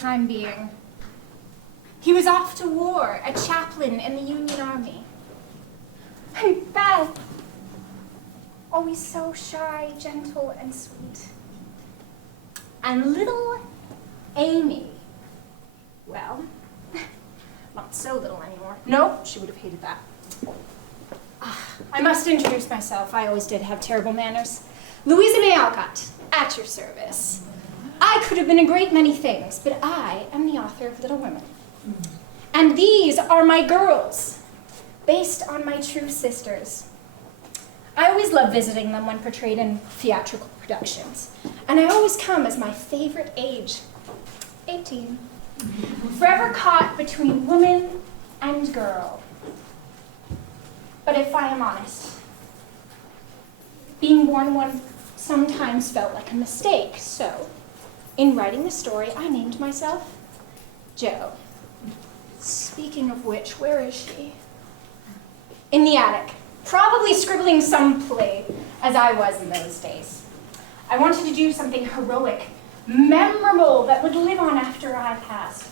time being. He was off to war, a chaplain in the Union Army. And Beth, always so shy, gentle, and sweet. And little Amy, well, not so little anymore. Nope, she would have hated that. I must introduce myself. I always did have terrible manners. Louisa May Alcott, at your service. I could have been a great many things, but I am the author of Little Women. And these are my girls, based on my true sisters. I always love visiting them when portrayed in theatrical productions, and I always come as my favorite age, 18. Forever caught between woman and girl. But if I am honest, being born one sometimes felt like a mistake, so in writing the story, I named myself Jo. Speaking of which, where is she? In the attic, probably scribbling some play, as I was in those days. I wanted to do something heroic, memorable, that would live on after I passed.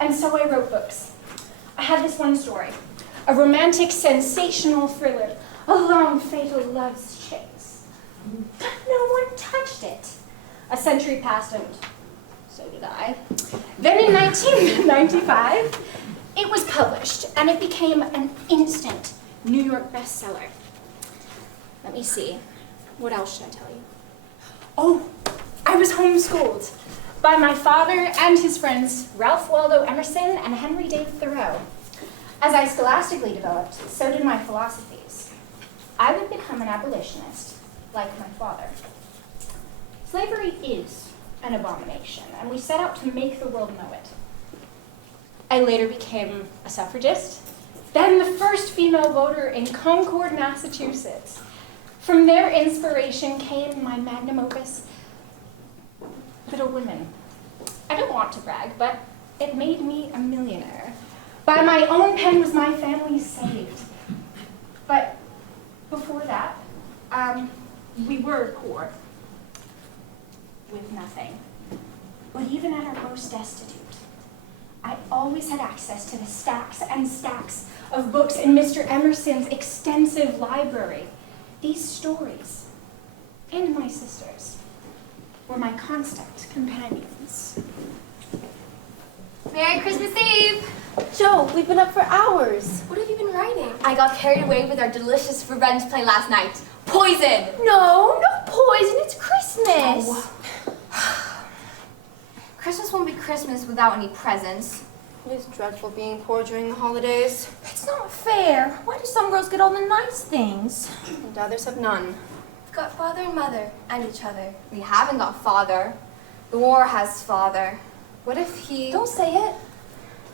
And so I wrote books. I had this one story, a romantic, sensational thriller, a long, fatal love's chase. But no one touched it. A century passed and so did I. Then in 1995, it was published and it became an instant New York bestseller. Let me see, what else should I tell you? Oh, I was homeschooled by my father and his friends Ralph Waldo Emerson and Henry David Thoreau. As I scholastically developed, so did my philosophies. I would become an abolitionist, like my father. Slavery is an abomination, and we set out to make the world know it. I later became a suffragist, then the first female voter in Concord, Massachusetts. From their inspiration came my magnum opus, Little Women. I don't want to brag, but it made me a millionaire. By my own pen was my family saved. But before that, we were poor, with nothing. But even at our most destitute, I always had access to the stacks and stacks of books in Mr. Emerson's extensive library. These stories, and my sisters, were my constant companions. Merry Christmas Eve! Jo, we've been up for hours. What have you been writing? I got carried away with our delicious revenge play last night. Poison! No poison, it's Christmas. Oh. Christmas won't be Christmas without any presents. It is dreadful being poor during the holidays. It's not fair. Why do some girls get all the nice things? And others have none. We've got father and mother, and each other. We haven't got father. The war has father. What if he... Don't say it.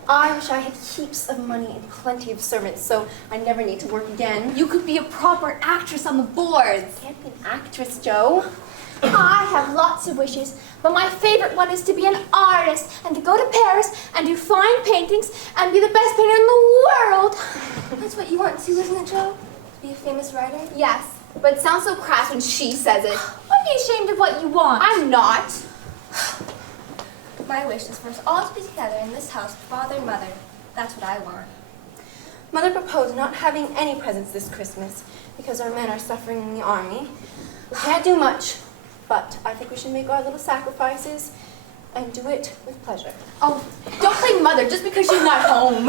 I wish I had heaps of money and plenty of servants, so I never need to work again. You could be a proper actress on the boards. I can't be an actress, Jo. I have lots of wishes, but my favorite one is to be an artist and to go to Paris and do fine paintings and be the best painter in the world. That's what you want too, isn't it, Jo? To be a famous writer? Yes, but it sounds so crass when she says it. Why are you ashamed of what you want? I'm not. My wish is for us all to be together in this house with father and mother. That's what I want. Mother proposed not having any presents this Christmas because our men are suffering in the army. We can't do much, but I think we should make our little sacrifices and do it with pleasure. Oh, don't play mother just because she's not home.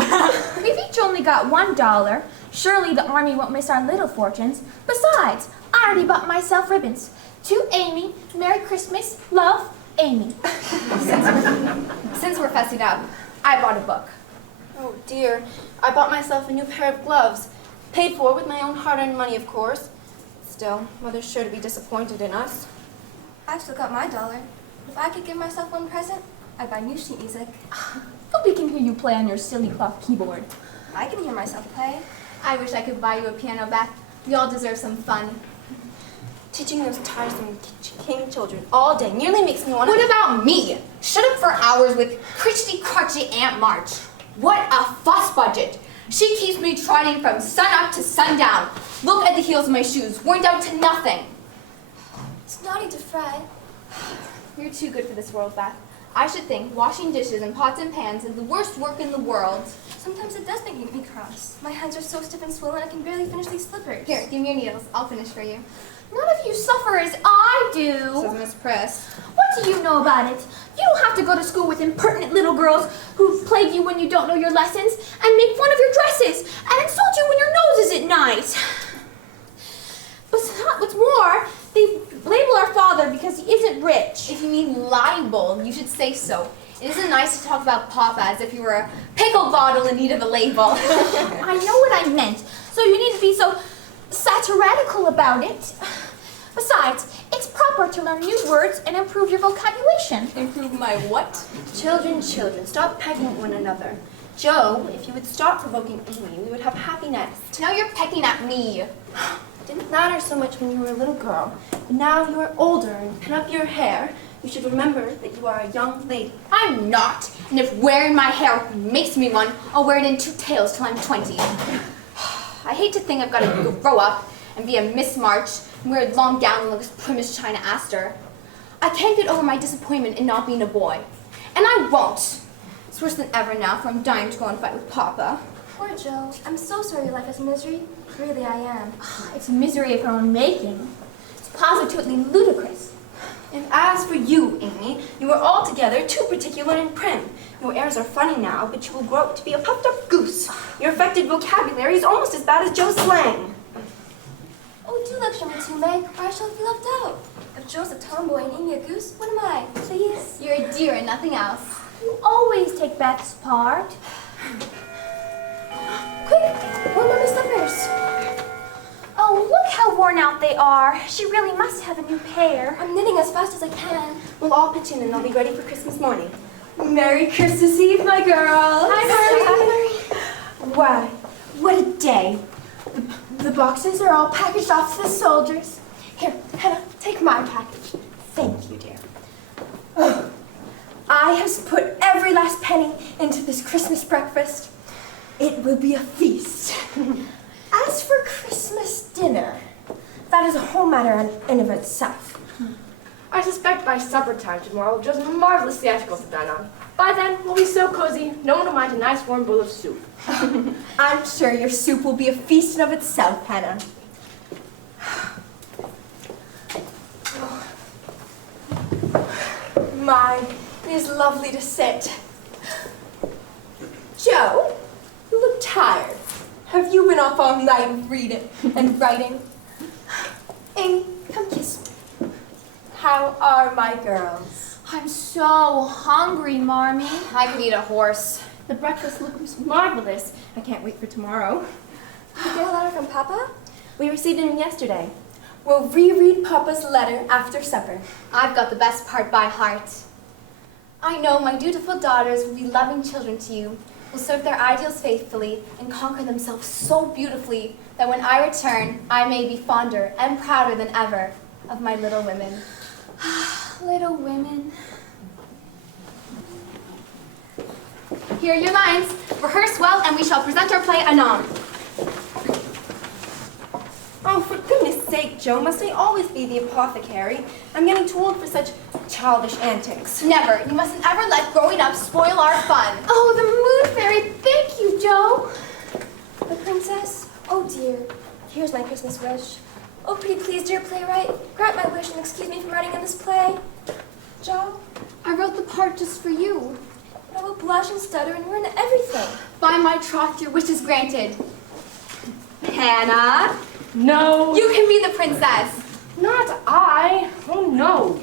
We've each only got $1. Surely the army won't miss our little fortunes. Besides, I already bought myself ribbons. To Amy, Merry Christmas, love, Amy. Since we're fessing up, I bought a book. Oh dear, I bought myself a new pair of gloves. Paid for with my own hard-earned money, of course. Still, Mother's sure to be disappointed in us. I've still got my $1. If I could give myself one present, I'd buy new sheet music. Nobody can hear you play on your silly cloth keyboard. I can hear myself play. I wish I could buy you a piano, Beth. We all deserve some fun. Teaching those tiresome king children all day nearly makes me want to... What about me? Shut up for hours with crutchy Aunt March. What a fuss budget. She keeps me trotting from sun up to sundown. Look at the heels of my shoes, worn down to nothing. It's naughty to fret. You're too good for this world, Beth. I should think washing dishes and pots and pans is the worst work in the world. Sometimes it does make me cross. My hands are so stiff and swollen I can barely finish these slippers. Here, give me your needles. I'll finish for you. None of you suffer as I Says do. Miss Press. What do you know about it? You don't have to go to school with impertinent little girls who plague you when you don't know your lessons and make fun of your dresses and insult you when your nose isn't nice. But what's more, they label our father because he isn't rich. If you mean libel, you should say so. It isn't nice to talk about Papa as if you were a pickle bottle in need of a label. I know what I meant, so you need to be so satirical about it. Besides, it's proper to learn new words and improve your vocabulation. Improve my what? Children, stop pegging at one another. Joe, if you would stop provoking Amy, we would have a happy nest. Now you're pecking at me. It didn't matter so much when you were a little girl, but now you are older and pin up your hair. You should remember that you are a young lady. I'm not, and if wearing my hair makes me one, I'll wear it in 2 tails till I'm 20. I hate to think I've got to grow up and be a Miss March and wear a long gown and look as prim as China Aster. I can't get over my disappointment in not being a boy, and I won't. It's worse than ever now, for I'm dying to go and fight with Papa. Poor Joe. I'm so sorry your life is misery. Really, I am. It's misery of her own making. It's positively ludicrous. And as for you, Amy, you are altogether too particular and prim. Your airs are funny now, but you will grow up to be a puffed-up goose. Your affected vocabulary is almost as bad as Joe's slang. Oh, do lecture me too, Meg, or I shall be left out. If Joe's a tomboy and Amy a goose, what am I? Please? You're a dear and nothing else. You always take Beth's part. Quick, warm up my slippers. Oh, look how worn out they are. She really must have a new pair. I'm knitting as fast as I can. We'll all pitch in and they'll be ready for Christmas morning. Merry Christmas Eve, my girls. Hi, Mary. Why, what a day. The boxes are all packaged off to the soldiers. Here, Hannah, take my package. Thank you, dear. Oh, I have put every last penny into this Christmas breakfast. It will be a feast. As for Christmas dinner, that is a whole matter in of itself. I suspect by supper time tomorrow we'll just marvelous theatricals to dine on. By then, we'll be so cozy, no one will mind a nice warm bowl of soup. I'm sure your soup will be a feast in of itself, Hannah. My, it is lovely to sit. Joe, you look tired. Have you been up all night reading and writing? Amy, come kiss me. How are my girls? I'm so hungry, Marmee. I could eat a horse. The breakfast looks marvelous. I can't wait for tomorrow. Did you get a letter from Papa? We received it yesterday. We'll reread Papa's letter after supper. I've got the best part by heart. I know my dutiful daughters will be loving children to you, will serve their ideals faithfully, and conquer themselves so beautifully that when I return, I may be fonder and prouder than ever of my little women. Little women. Here are your lines. Rehearse well, and we shall present our play anon. Oh, for goodness sake, Joe, must I always be the apothecary? I'm getting too old for such childish antics. Never. You mustn't ever let growing up spoil our fun. Oh, the moon fairy, thank you, Joe. The princess? Oh dear. Here's my Christmas wish. Oh, pretty please, dear playwright, grant my wish and excuse me from writing in this play. Joe? I wrote the part just for you. But I will blush and stutter and ruin everything. By my troth, your wish is granted. Hannah, No! you can be the princess. Not I! Oh no!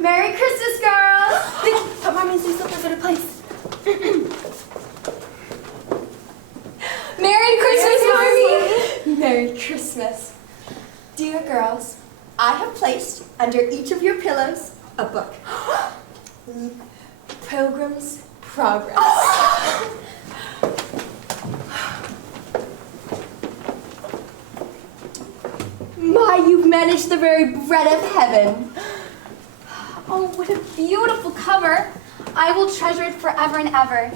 Merry Christmas, girls! Put Mommy's new slippers in place. Merry Christmas, Marmee! Merry Christmas. Dear girls, I have placed under each of your pillows a book. Pilgrim's Progress. My, you've managed the very bread of heaven. Oh, what a beautiful cover. I will treasure it forever and ever.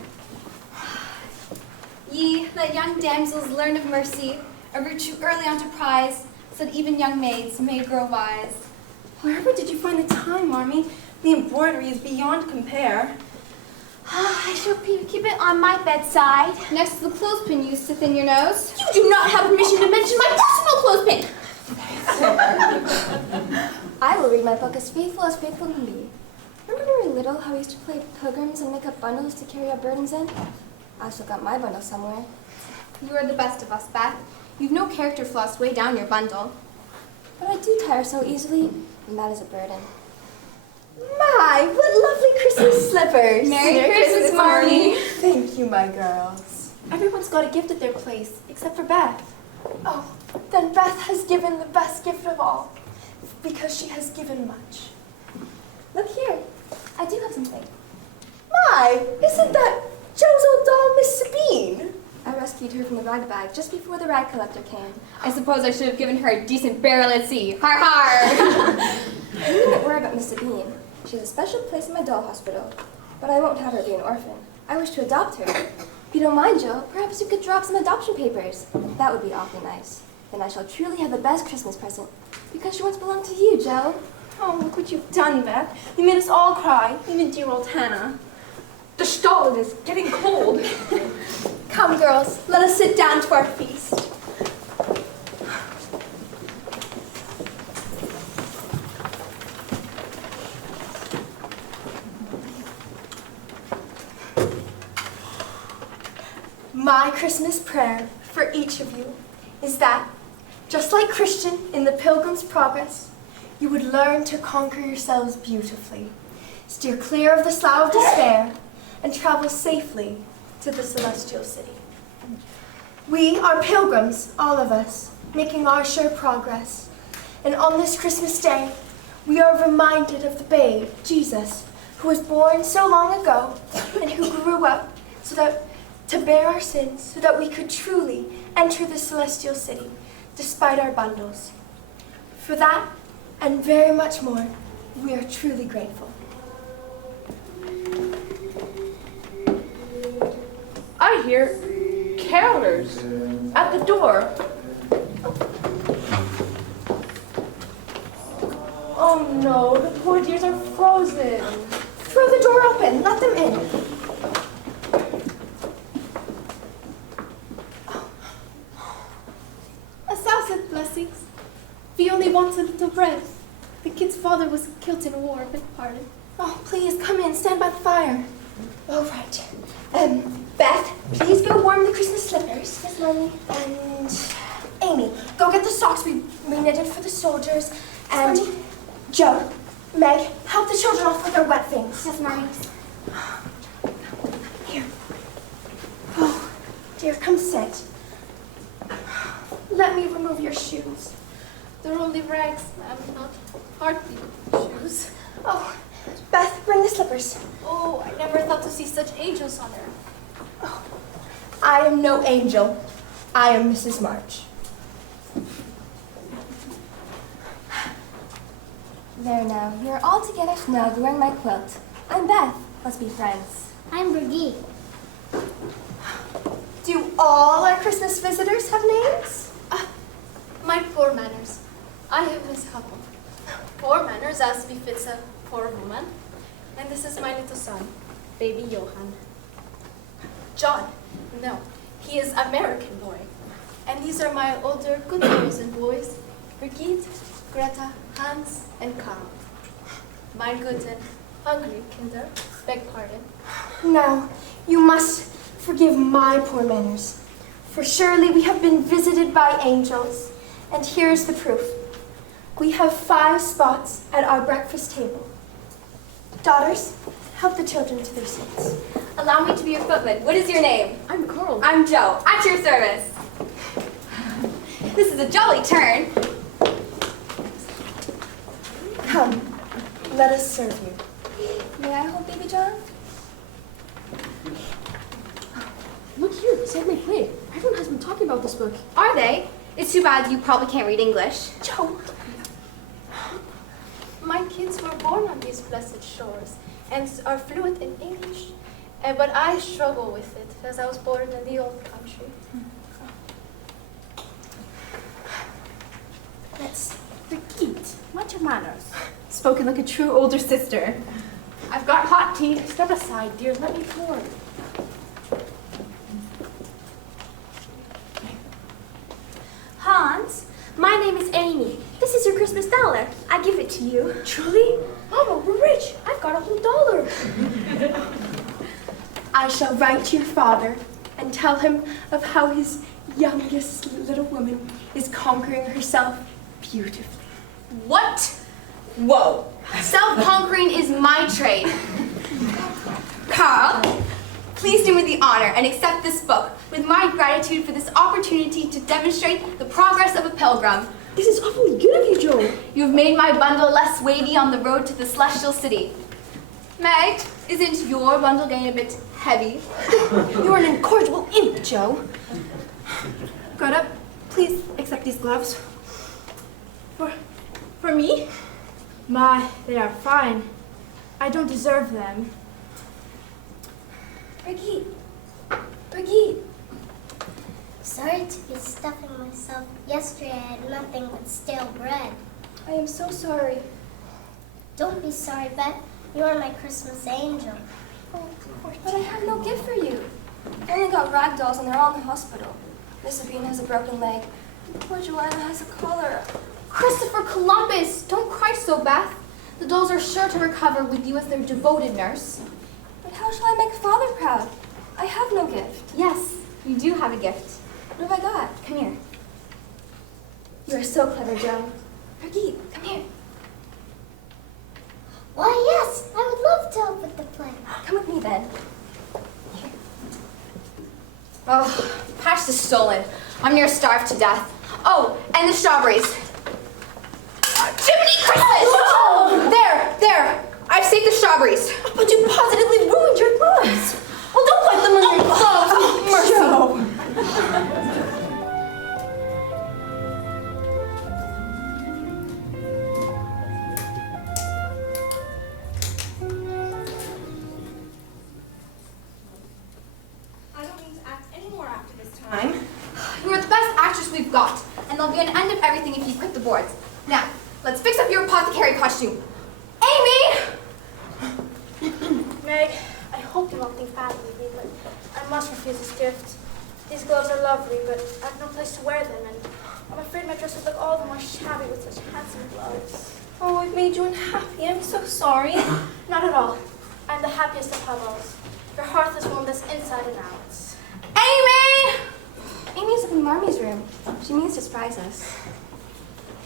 Ye, let young damsels learn of mercy, a virtue early unto prize, so that even young maids may grow wise. Wherever did you find the time, Army? The embroidery is beyond compare. I shall keep it on my bedside. Next to the clothespin you used to thin your nose. You do not have permission to mention my personal clothespin. I will read my book as faithful can be. Remember when we were little how we used to play pilgrims and make up bundles to carry our burdens in? I still got my bundle somewhere. You are the best of us, Beth. You've no character flaws way down your bundle. But I do tire so easily, and that is a burden. My, what lovely Christmas slippers! Merry Christmas, Marnie. Thank you, my girls. Everyone's got a gift at their place, except for Beth. Oh, then Beth has given the best gift of all, because she has given much. Look here, I do have something. My, isn't that Joe's old doll, Miss Sabine? I rescued her from the rag bag just before the rag collector came. I suppose I should have given her a decent burial at sea. Har har! You needn't worry about Miss Sabine. She has a special place in my doll hospital, but I won't have her be an orphan. I wish to adopt her. If you don't mind, Joe, perhaps you could draw up some adoption papers. That would be awfully nice. Then I shall truly have the best Christmas present, because she once belonged to you, Joe. Oh, look what you've done, Beth. You made us all cry, even dear old Hannah. The stollen is getting cold. Come, girls, let us sit down to our feast. My Christmas prayer for each of you is that, just like Christian in the Pilgrim's Progress, you would learn to conquer yourselves beautifully, steer clear of the slough of despair, and travel safely to the celestial city. We are pilgrims, all of us, making our sure progress. And on this Christmas day, we are reminded of the babe, Jesus, who was born so long ago and who grew up to bear our sins so that we could truly enter the celestial city, despite our bundles. For that, and very much more, we are truly grateful. I hear carolers at the door. Oh no, the poor dears are frozen. Throw the door open, let them in. A thousand blessings. We only want a little bread. The kid's father was killed in war, beg pardon. Oh, please, come in, stand by the fire. All right. Beth, please go warm the Christmas slippers. Yes, Mommy. And Amy, go get the socks we knitted for the soldiers. And Joe, Meg, help the children off with their wet things. Yes, Mommy. Here. Oh, dear, come sit. Let me remove your shoes. They're only rags, ma'am, not hardly shoes. Oh, Beth, bring the slippers. Oh, I never thought to see such angels on earth. Oh, I am no angel. I am Mrs. March. There now, we are all together snug wearing my quilt. I'm Beth. Let's be friends. I'm Brigitte. Do all our Christmas visitors have names? My poor manners. I am Miss Hubble. Poor manners as befits a poor woman. And this is my little son, baby Johann. John, no, he is American boy. And these are my older good boys and boys, Brigitte, Greta, Hans, and Karl. My good and hungry kinder, beg pardon. Now, you must forgive my poor manners, for surely we have been visited by angels. And here's the proof. We have 5 spots at our breakfast table. Daughters, help the children to their seats. Allow me to be your footman. What is your name? I'm Carl. I'm Joe. At your service. This is a jolly turn. Come, let us serve you. May I hold baby John? Look here, the Save My Play. Everyone has been talking about this book. Are they? It's too bad you probably can't read English. Joe. My kids were born on these blessed shores and are fluent in English. But I struggle with it because I was born in the old country. Let's Brigitte, mind your manners. Spoken like a true older sister. I've got hot tea. Step aside, dear. Let me pour. Hans, my name is Amy. This is your Christmas dollar. I give it to you. Truly? Mama, we're rich. I've got a whole dollar. I shall write to your father and tell him of how his youngest little woman is conquering herself beautifully. What? Whoa. Self-conquering is my trade. Carl, please do me the honor and accept this book with my gratitude for this opportunity to demonstrate the progress of a pilgrim. This is awfully good of you, Joe. You have made my bundle less weighty on the road to the celestial city. Meg, isn't your bundle getting a bit heavy? You're an incorrigible imp, Joe. Greta, please accept these gloves. For me? My, they are fine. I don't deserve them. Brigitte. Sorry to be stuffing myself. Yesterday I had nothing but stale bread. I am so sorry. Don't be sorry, Bet. You are my Christmas angel. But I have no gift for you. I only got rag dolls and they're all in the hospital. Miss Sabine has a broken leg. Poor Joanna has a cholera. Christopher Columbus, don't cry so, Beth. The dolls are sure to recover with you as their devoted nurse. But how shall I make Father proud? I have no gift. Yes, you do have a gift. What have I got? Come here. You are so clever, Joe. Brigitte, come here. Why, yes, I would love to help with the play. Come with me then. Oh, patch is stolen. I'm near starved to death. Oh, and the strawberries. Jiminy Christmas! Oh! There. I've saved the strawberries. But you positively ruined your gloves. Well, don't wipe them on your clothes. Mercy. I don't mean to act any more after this time. You are the best actress we've got, and there'll be an end of everything if you quit the boards. Now, let's fix up your apothecary costume. Amy! Meg, I hope you won't think badly of me, but I must refuse this gift. These gloves are lovely, but I have no place to wear them, and I'm afraid my dress would look all the more shabby with such handsome gloves. Oh, I've made you unhappy. I'm so sorry. Not at all. I'm the happiest of hovels. Your hearth is warmed us inside and out. Amy! Amy's up in Marmy's room. She means to surprise us.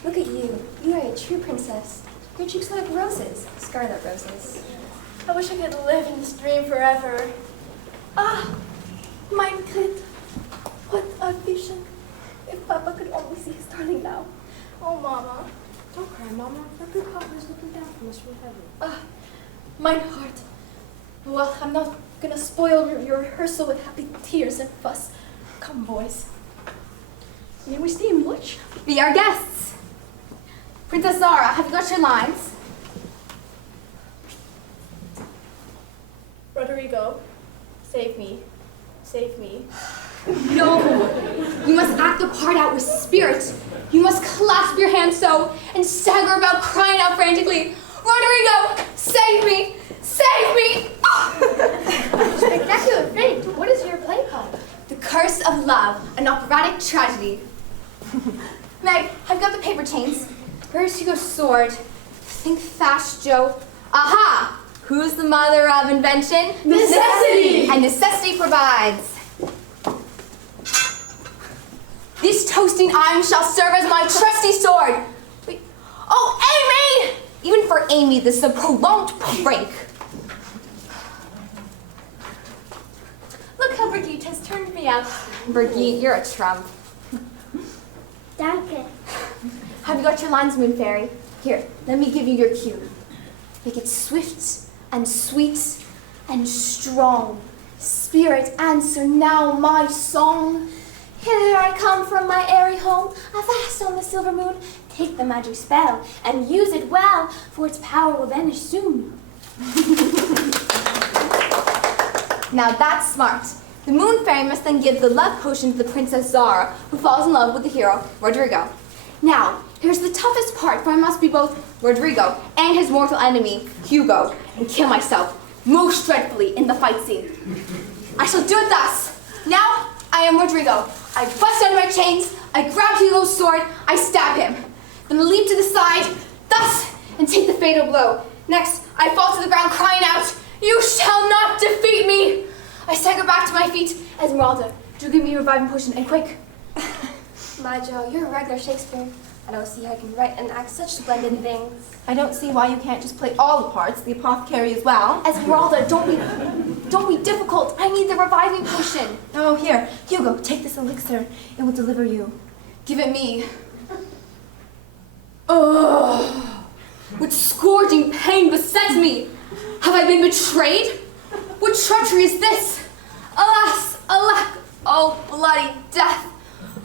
Look at you. You are a true princess. Your cheeks look like roses. Scarlet roses. I wish I could live in this dream forever. Ah, mein Kind. What a vision. If Papa could only see his darling now. Oh, Mama. Don't cry, Mama. Look at Papa is looking down from us from heaven. Ah, mein heart. Well, I'm not gonna spoil your rehearsal with happy tears and fuss. Come, boys. May we stay and watch? Be our guests. Princess Zara, have you got your lines? Rodrigo, save me. Save me. No! You must act the part out with spirit. You must clasp your hands so and stagger about crying out frantically, Rodrigo, save me! Save me! Spectacular fate. What is your play called? The Curse of Love, an operatic tragedy. Meg, I've got the paper chains. Where's Hugo's sword? Think fast, Joe. Aha! Who's the mother of invention? Necessity! And necessity provides. This toasting iron shall serve as my trusty sword. Wait. Oh, Amy! Even for Amy, this is a prolonged prank. Look how Brigitte has turned me out. Brigitte, you're a trump. Danke. Have you got your lines, Moon Fairy? Here, let me give you your cue. Make it swift and sweet and strong. Spirit, answer now my song. Hither I come from my airy home, avast on the silver moon. Take the magic spell and use it well, for its power will vanish soon. Now that's smart. The Moon Fairy must then give the love potion to the Princess Zara, who falls in love with the hero, Rodrigo. Now, Here's the toughest part, for I must be both Rodrigo and his mortal enemy, Hugo, and kill myself most dreadfully in the fight scene. I shall do it thus. Now, I am Rodrigo. I bust out my chains, I grab Hugo's sword, I stab him. Then I leap to the side, thus, and take the fatal blow. Next, I fall to the ground crying out, "You shall not defeat me!" I stagger back to my feet. Esmeralda, do give me a reviving potion, and quick. My Joe, you're a regular Shakespeare. I don't see how you can write and act such splendid things. I don't see why you can't just play all the parts, the apothecary as well. Esmeralda, don't be difficult. I need the reviving potion. Oh, here, Hugo, take this elixir. It will deliver you. Give it me. Ugh! What scourging pain besets me! Have I been betrayed? What treachery is this? Alas, alack! Oh, bloody death!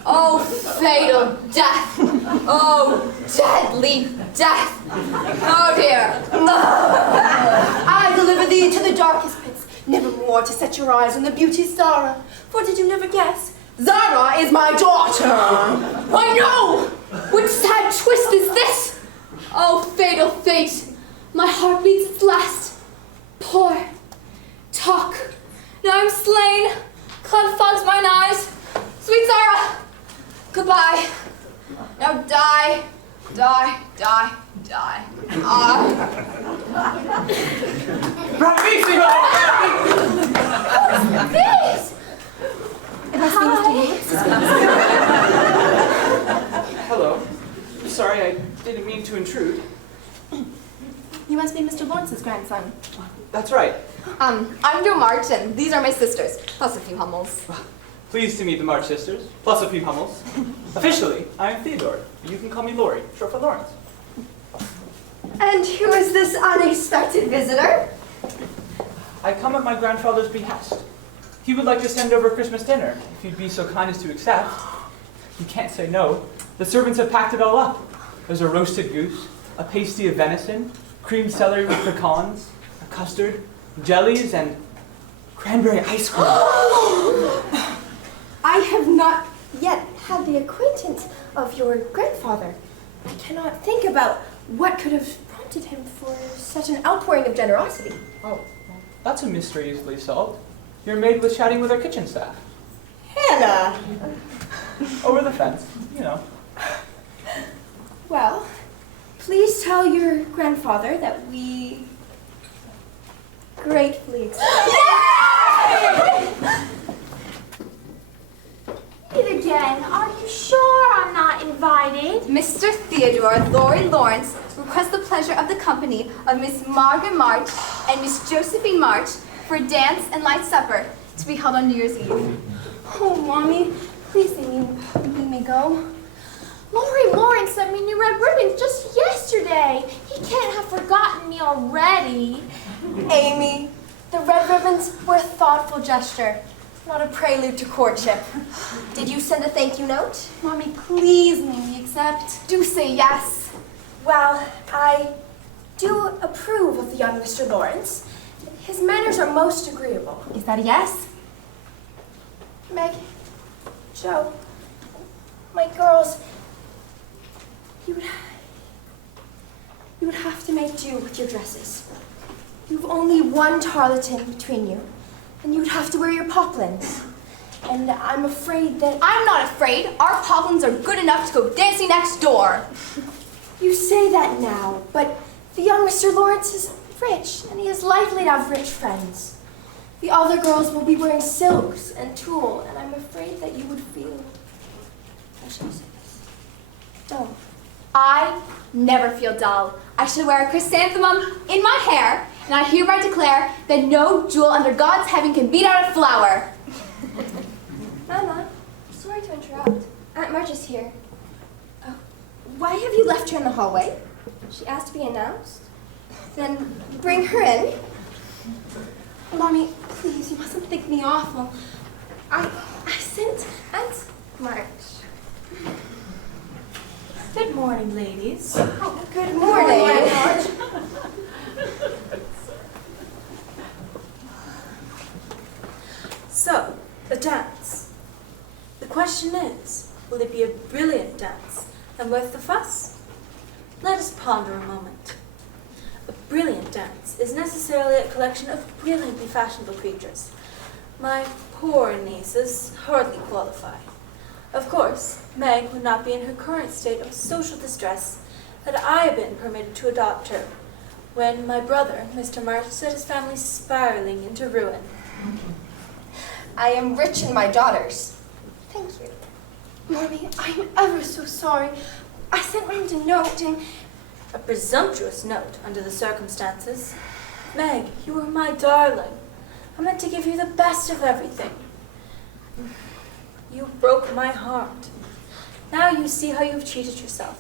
Oh, fatal death! Oh, deadly death! Oh dear! I deliver thee to the darkest pits, never more to set your eyes on the beauty Zara. For did you never guess? Zara is my daughter! Why no! What sad twist is this? Oh, fatal fate! My heart beats its last. Poor talk. Now I'm slain. Cloud fogs mine eyes. Sweet Zara, goodbye. Now die, die, die, die. Bravissimo! This! It must be Mr. Lewis. Hello. Sorry, I didn't mean to intrude. You must be Mr. Lawrence's grandson. That's right. I'm Joe March, and these are my sisters, plus a few Hummels. Pleased to meet the March sisters, plus a few Hummels. Officially, I'm Theodore, but you can call me Lori, short for Lawrence. And who is this unexpected visitor? I come at my grandfather's behest. He would like to send over Christmas dinner, if you'd be so kind as to accept. You can't say no. The servants have packed it all up. There's a roasted goose, a pasty of venison, creamed celery with pecans, a custard, jellies, and cranberry ice cream. I have not yet had the acquaintance of your grandfather. I cannot think about what could have prompted him for such an outpouring of generosity. Oh, well, that's a mystery easily solved. Your maid was chatting with our kitchen staff. Hannah! Over the fence, you know. Well, please tell your grandfather that we gratefully accept. It again. Are you sure I'm not invited? Mr. Theodore Lori Lawrence requests the pleasure of the company of Miss Margaret March and Miss Josephine March for a dance and light supper to be held on New Year's Eve. Oh, Mommy, please let me go. Lori Lawrence sent me new red ribbons just yesterday. He can't have forgotten me already. Amy, the red ribbons were a thoughtful gesture, not a prelude to courtship. Did you send a thank you note? Mommy, please let me accept. Do say yes. Well, I do approve of the young Mr. Lawrence. His manners are most agreeable. Is that a yes? Meg, Joe, my girls, you would have to make do with your dresses. You've only one tarlatan between you, and you would have to wear your poplins. And I'm afraid that... I'm not afraid. Our poplins are good enough to go dancing next door. You say that now, but the young Mr. Lawrence is rich, and he is likely to have rich friends. The other girls will be wearing silks and tulle, and I'm afraid that you would feel... How shall I say this? Dull. I never feel dull. I shall wear a chrysanthemum in my hair, and I hereby declare that no jewel under God's heaven can beat out a flower. Mama, sorry to interrupt. Aunt March is here. Why have you left her in the hallway? She asked to be announced. Then bring her in. Mommy, please, you mustn't think me awful. I sent... Aunt March. Good morning, ladies. Good morning. So, a dance. The question is, will it be a brilliant dance, and worth the fuss? Let us ponder a moment. A brilliant dance is necessarily a collection of brilliantly fashionable creatures. My poor nieces hardly qualify. Of course, Meg would not be in her current state of social distress had I been permitted to adopt her, when my brother, Mr. March, set his family spiraling into ruin. I am rich in my daughters. Thank you. Mommy, I'm ever so sorry. I sent Mom a note and... A presumptuous note under the circumstances. Meg, you were my darling. I meant to give you the best of everything. You broke my heart. Now you see how you've cheated yourself.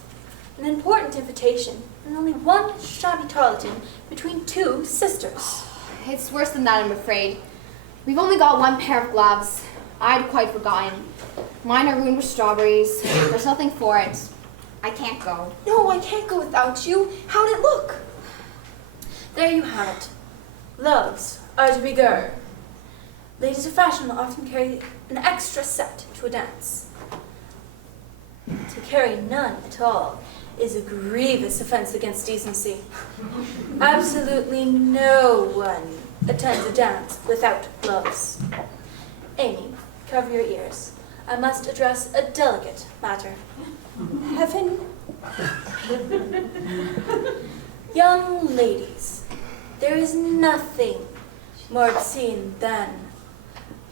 An important invitation, and only one shabby tarletan between two sisters. It's worse than that, I'm afraid. We've only got one pair of gloves. I'd quite forgotten. Mine are ruined with strawberries. There's nothing for it. I can't go. No, I can't go without you. How'd it look? There you have it. Gloves are de rigueur. Ladies of fashion will often carry an extra set to a dance. To carry none at all is a grievous offense against decency. Absolutely no one attends a dance without gloves. Amy, cover your ears. I must address a delicate matter. Heaven. Young ladies, there is nothing more obscene than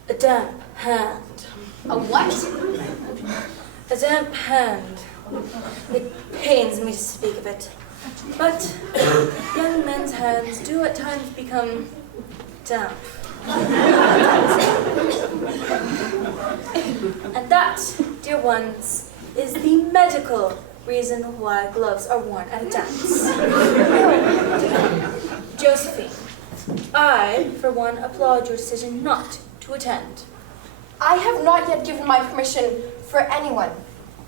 a damp hand. A what? A damp hand. It pains me to speak of it. But young men's hands do at times become damp. And that, dear ones, is the medical reason why gloves are worn at a dance. Josephine, I, for one, applaud your decision not to attend. I have not yet given my permission for anyone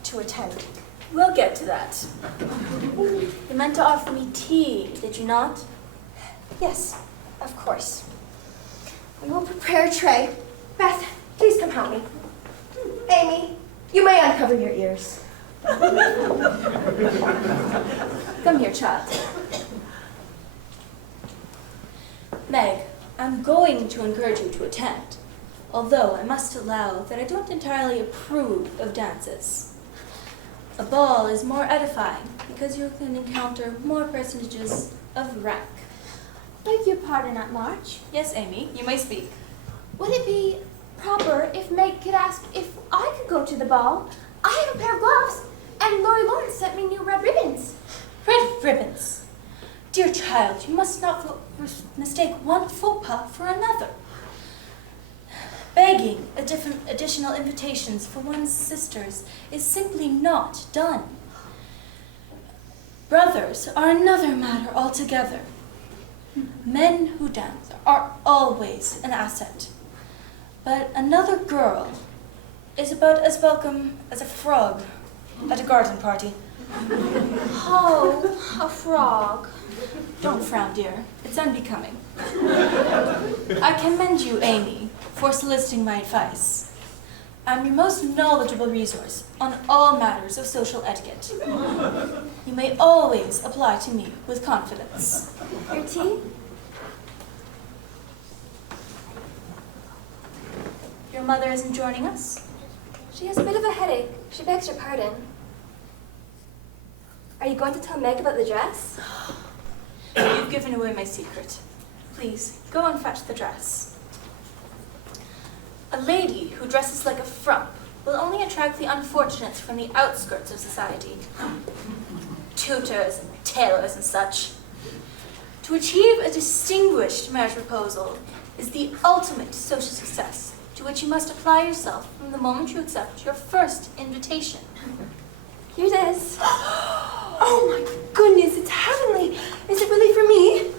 to attend. We'll get to that. You meant to offer me tea, did you not? Yes, of course. We will prepare a tray. Beth, please come help me. Amy, you may uncover your ears. Come here, child. Meg, I'm going to encourage you to attend, although I must allow that I don't entirely approve of dances. A ball is more edifying because you can encounter more personages of rank. Beg your pardon, Aunt March. Yes, Amy, you may speak. Would it be proper if Meg could ask if I could go to the ball? I have a pair of gloves, and Lori Lawrence sent me new red ribbons. Red ribbons. Dear child, you must not mistake one faux pas for another. Begging additional invitations for one's sisters is simply not done. Brothers are another matter altogether. Men who dance are always an asset. But another girl is about as welcome as a frog at a garden party. Oh, a frog. Don't frown, dear. It's unbecoming. I commend you, Amy, for soliciting my advice. I'm your most knowledgeable resource on all matters of social etiquette. You may always apply to me with confidence. Your tea? Your mother isn't joining us? She has a bit of a headache. She begs your pardon. Are you going to tell Meg about the dress? You've given away my secret. Please, go and fetch the dress. A lady who dresses like a frump will only attract the unfortunates from the outskirts of society. Tutors and tailors and such. To achieve a distinguished marriage proposal is the ultimate social success to which you must apply yourself from the moment you accept your first invitation. Here it is. Oh my goodness, it's heavenly. Is it really for me?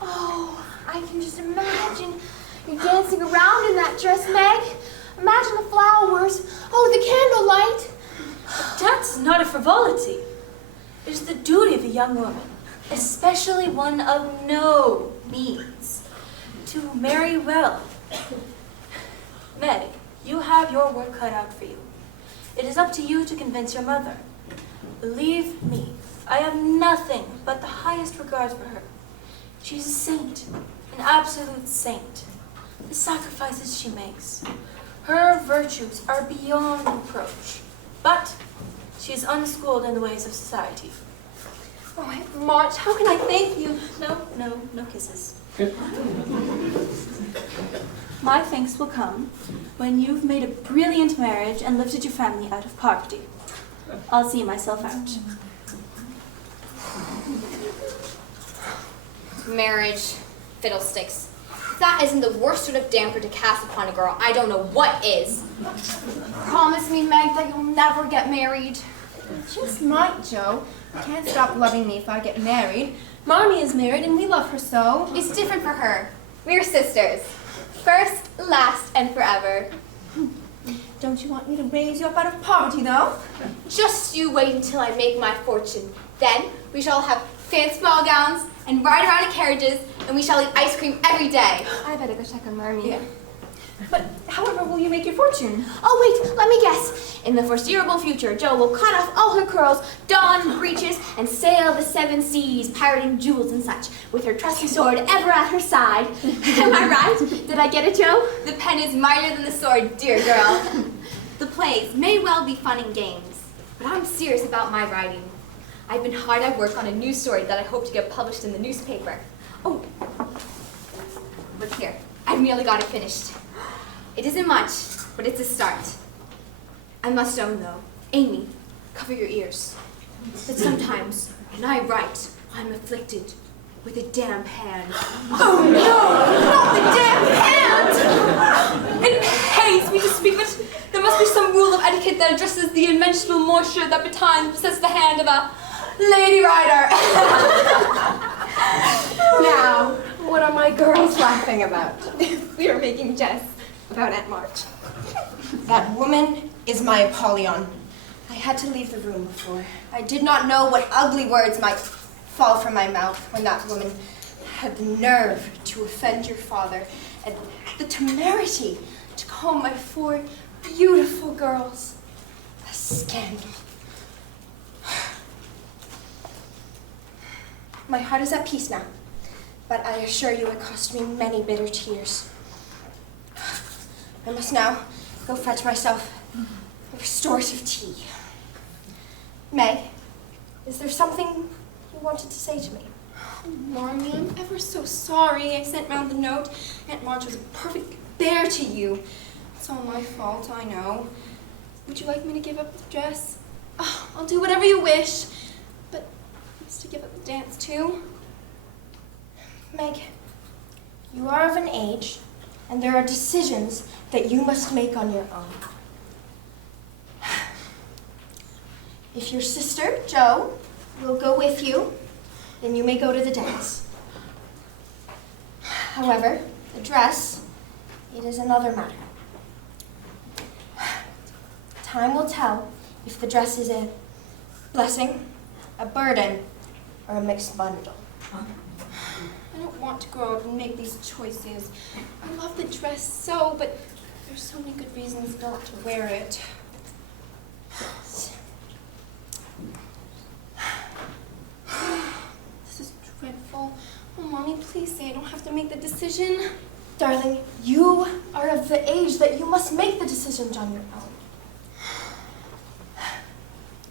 Oh, I can just imagine you dancing around in that dress, Meg. Imagine the flowers. Oh, the candlelight. Dance is not a frivolity. It is the duty of a young woman, especially one of no means, to marry well. Meg, you have your work cut out for you. It is up to you to convince your mother. Believe me, I have nothing but the highest regard for her. She's a saint, an absolute saint. The sacrifices she makes, her virtues are beyond reproach. But she is unschooled in the ways of society. Oh, Aunt March, how can I thank you? No kisses. My thanks will come when you've made a brilliant marriage and lifted your family out of poverty. I'll see myself out. Marriage, fiddlesticks. If that isn't the worst sort of damper to cast upon a girl, I don't know what is. Promise me, Meg, that you'll never get married. Just might, Joe. You can't stop loving me if I get married. Mommy is married and we love her so. It's different for her. We're sisters. First, last, and forever. Don't you want me to raise you up out of poverty, though? Just you wait until I make my fortune. Then we shall have fancy ball gowns and ride around in carriages, and we shall eat ice cream every day. I better go check on Marmee. Yeah. But however will you make your fortune? Oh wait, let me guess. In the foreseeable future, Jo will cut off all her curls, don breeches, and sail the 7 seas, pirating jewels and such, with her trusty sword ever at her side. Am I right? Did I get it, Jo? The pen is mightier than the sword, dear girl. The plays may well be fun and games, but I'm serious about my writing. I've been hard at work on a new story that I hope to get published in the newspaper. Oh, look here. I've nearly got it finished. It isn't much, but it's a start. I must own, though, Amy, cover your ears, that sometimes when I write, I'm afflicted with a damp hand. Oh no, not the damn hand! It pains me to speak, but there must be some rule of etiquette that addresses the unmentionable moisture that betimes possesses the hand of a lady writer. Now, what are my girls laughing about? We are making jest about Aunt March. That woman is my Apollyon. I had to leave the room before. I did not know what ugly words might fall from my mouth when that woman had the nerve to offend your father and the temerity to call my 4 beautiful girls a scandal. My heart is at peace now, but I assure you it cost me many bitter tears. I must now go fetch myself a restorative tea. Meg, is there something you wanted to say to me? Oh, Marmee, I'm ever so sorry I sent round the note. Aunt March was a perfect bear to you. It's all my fault, I know. Would you like me to give up the dress? Oh, I'll do whatever you wish. But I used to give up the dance, too. Meg, you are of an age, and there are decisions that you must make on your own. If your sister, Jo, will go with you, then you may go to the dance. However, the dress, it is another matter. Time will tell if the dress is a blessing, a burden, or a mixed bundle. I don't want to grow up and make these choices. I love the dress so, but there's so many good reasons not to wear it. This is dreadful. Oh, Mommy, please say I don't have to make the decision. Darling, you are of the age that you must make the decisions on your own.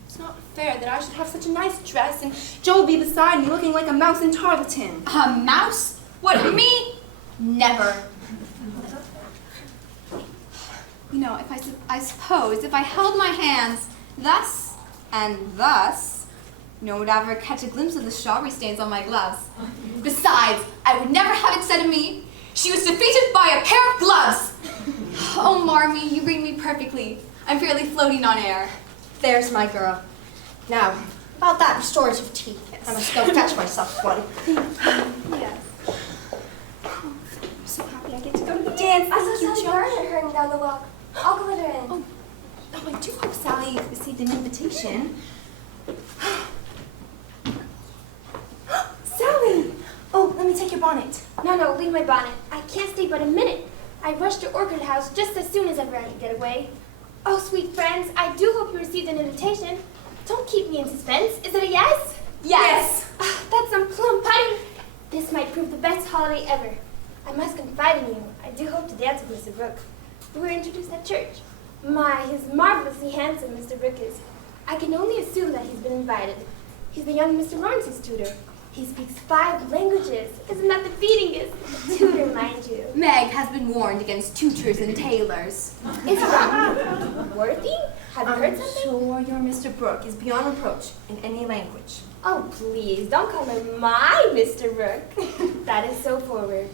It's not fair that I should have such a nice dress and Joe be beside me looking like a mouse in tarlatan. A mouse? What, me? Never. You know, I suppose if I held my hands thus and thus, no one would ever catch a glimpse of the strawberry stains on my gloves. Besides, I would never have it said of me, she was defeated by a pair of gloves. Oh, Marmee, you read me perfectly. I'm fairly floating on air. There's my girl. Now, about that restorative tea. I must go fetch myself one. Yes. I'm so happy I get to go to the dance. I Thank saw you, Sally Joe. Garner hurrying down the walk. I'll go let her in. Oh, I do hope Sally received an invitation. Sally! Oh, let me take your bonnet. No, leave my bonnet. I can't stay but a minute. I rushed to Orchid House just as soon as ever I could get away. Oh, sweet friends, I do hope you received an invitation. Don't keep me in suspense. Is it a yes? Yes. That's some plum pudding. This might prove the best holiday ever. I must confide in you. I do hope to dance with Mr. Brooke. We were introduced at church. My, he's marvelously handsome, Mr. Brooke is. I can only assume that he's been invited. He's the young Mr. Lawrence's tutor. He speaks 5 languages. Isn't that the beatingest? Tutor, mind you. Meg has been warned against tutors and tailors. Is that worthy? Have you heard something? Sure, your Mr. Brooke is beyond reproach in any language. Oh, please, don't call him my Mr. Brooke. That is so forward.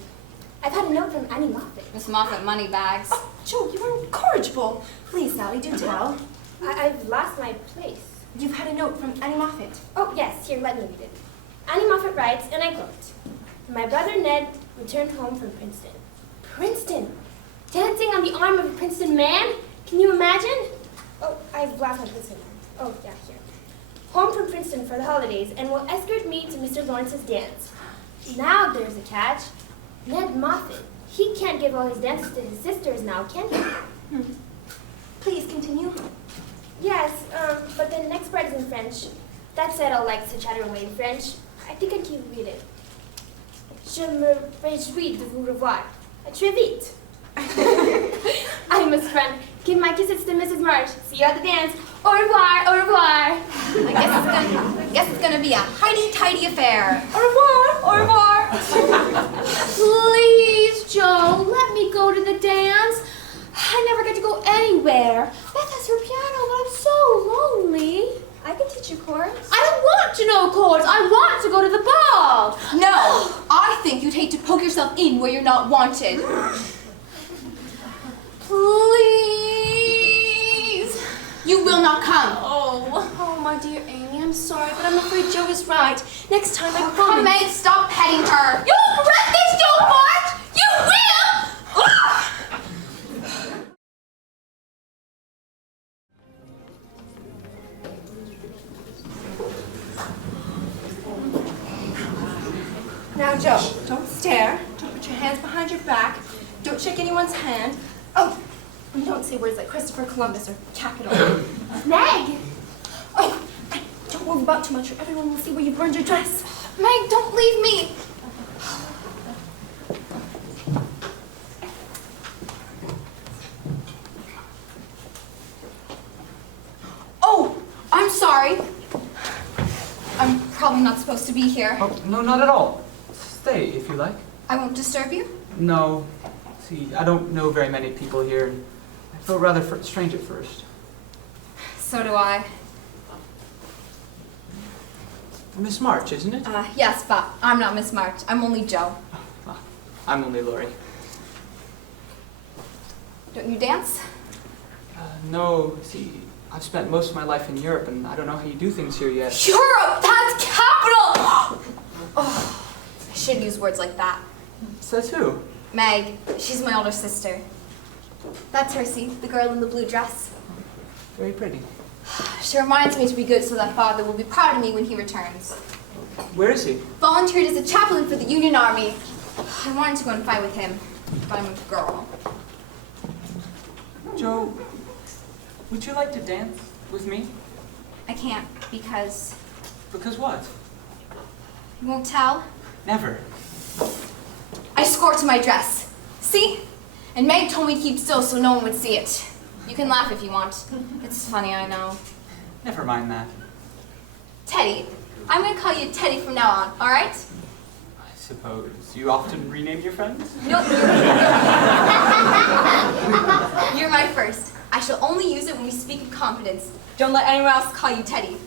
I've had a note from Annie Moffat. Miss Moffat moneybags. Oh, Joe, you are incorrigible. Please, Sally, do tell. I've lost my place. You've had a note from Annie Moffat. Oh, yes, here, let me read it. Annie Moffat writes, and I quote, "My brother Ned returned home from Princeton." Princeton? Dancing on the arm of a Princeton man? Can you imagine? Oh, I've lost my Princeton arm. Oh, yeah, here. "Home from Princeton for the holidays and will escort me to Mr. Lawrence's dance." Now there's a catch. Ned Moffat. He can't give all his dances to his sisters now, can he? Please continue. Yes, but the next part is in French. That said, I'll like to chatter away in French. I think I can read it. Je me réjouis de vous revoir. Très vite. I must run. Give my kisses to Mrs. Marsh. See you at the dance. Au revoir, au revoir. I guess it's gonna be a highty-tighty affair. Au revoir, au revoir. Please, Joe, let me go to the dance. I never get to go anywhere. Beth has her piano, but I'm so lonely. I can teach you chords. I don't want to know chords. I want to go to the ball. No, I think you'd hate to poke yourself in where you're not wanted. Please. You will not come. Oh, my dear Amy, I'm sorry, but I'm afraid Joe is right. Next time, I Come, promise. Meg, stop petting her. You'll regret this, Joe March. You will. Now, Joe, don't stare. Don't put your hands behind your back. Don't shake anyone's hand. Oh, and don't say words like Christopher Columbus or capital. Meg. Oh, and don't move about too much or everyone will see where you burned your dress. Meg, don't leave me. Oh, I'm sorry. I'm probably not supposed to be here. Oh, no, not at all. Stay, if you like. I won't disturb you. No. See, I don't know very many people here, and I felt rather strange at first. So do I. Miss March, isn't it? Yes, but I'm not Miss March. I'm only Joe. Well, I'm only Laurie. Don't you dance? No, see, I've spent most of my life in Europe, and I don't know how you do things here yet. Europe! That's capital! Oh, I should use words like that. Says who? Meg. She's my older sister. That's her, see? The girl in the blue dress. Very pretty. She reminds me to be good so that Father will be proud of me when he returns. Where is he? Volunteered as a chaplain for the Union Army. I wanted to go and fight with him, but I'm a girl. Joe, would you like to dance with me? I can't because Because what? you won't tell. Never. I scored to my dress. See? And Meg told me to keep still so no one would see it. You can laugh if you want. It's funny, I know. Never mind that. Teddy. I'm going to call you Teddy from now on, all right? I suppose. You often rename your friends? Nope. You're my first. I shall only use it when we speak in confidence. Don't let anyone else call you Teddy.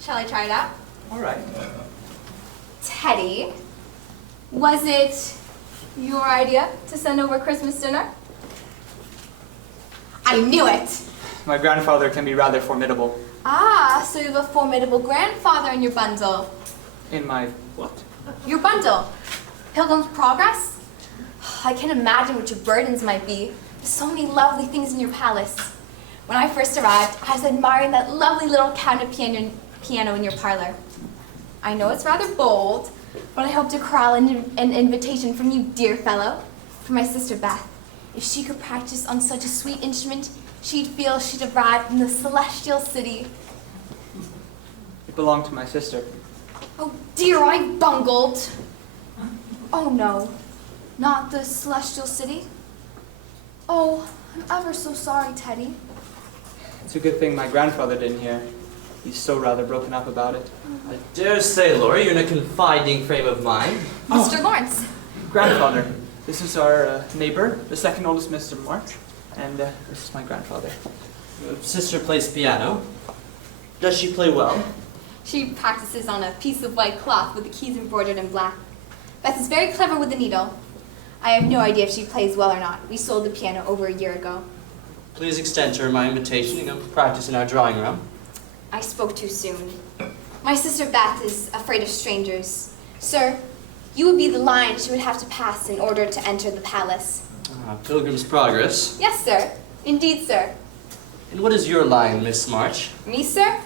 Shall I try it out? All right. Teddy, was it your idea to send over Christmas dinner? I knew it! My grandfather can be rather formidable. Ah, so you have a formidable grandfather in your bundle. In my what? Your bundle. Pilgrim's Progress? I can imagine what your burdens might be. There's so many lovely things in your palace. When I first arrived, I was admiring that lovely little cabinet piano in your parlor. I know it's rather bold, but I hope to corral an invitation from you, dear fellow, for my sister Beth. If she could practice on such a sweet instrument, she'd feel she'd arrived in the celestial city. It belonged to my sister. Oh dear, I bungled. Oh no, not the celestial city? Oh, I'm ever so sorry, Teddy. It's a good thing my grandfather didn't hear. He's so rather broken up about it. I dare say, Laura, you're in a confiding frame of mind. Mr. Lawrence. Grandfather, this is our neighbor, the second oldest Mr. March, and this is my grandfather. Your sister plays piano. Does she play well? She practices on a piece of white cloth with the keys embroidered in black. Beth is very clever with the needle. I have no idea if she plays well or not. We sold the piano over a year ago. Please extend to her my invitation to come practice in our drawing room. I spoke too soon. My sister Beth is afraid of strangers. Sir, you would be the line she would have to pass in order to enter the palace. Pilgrim's Progress. Yes, sir. Indeed, sir. And what is your line, Miss March? Me, sir?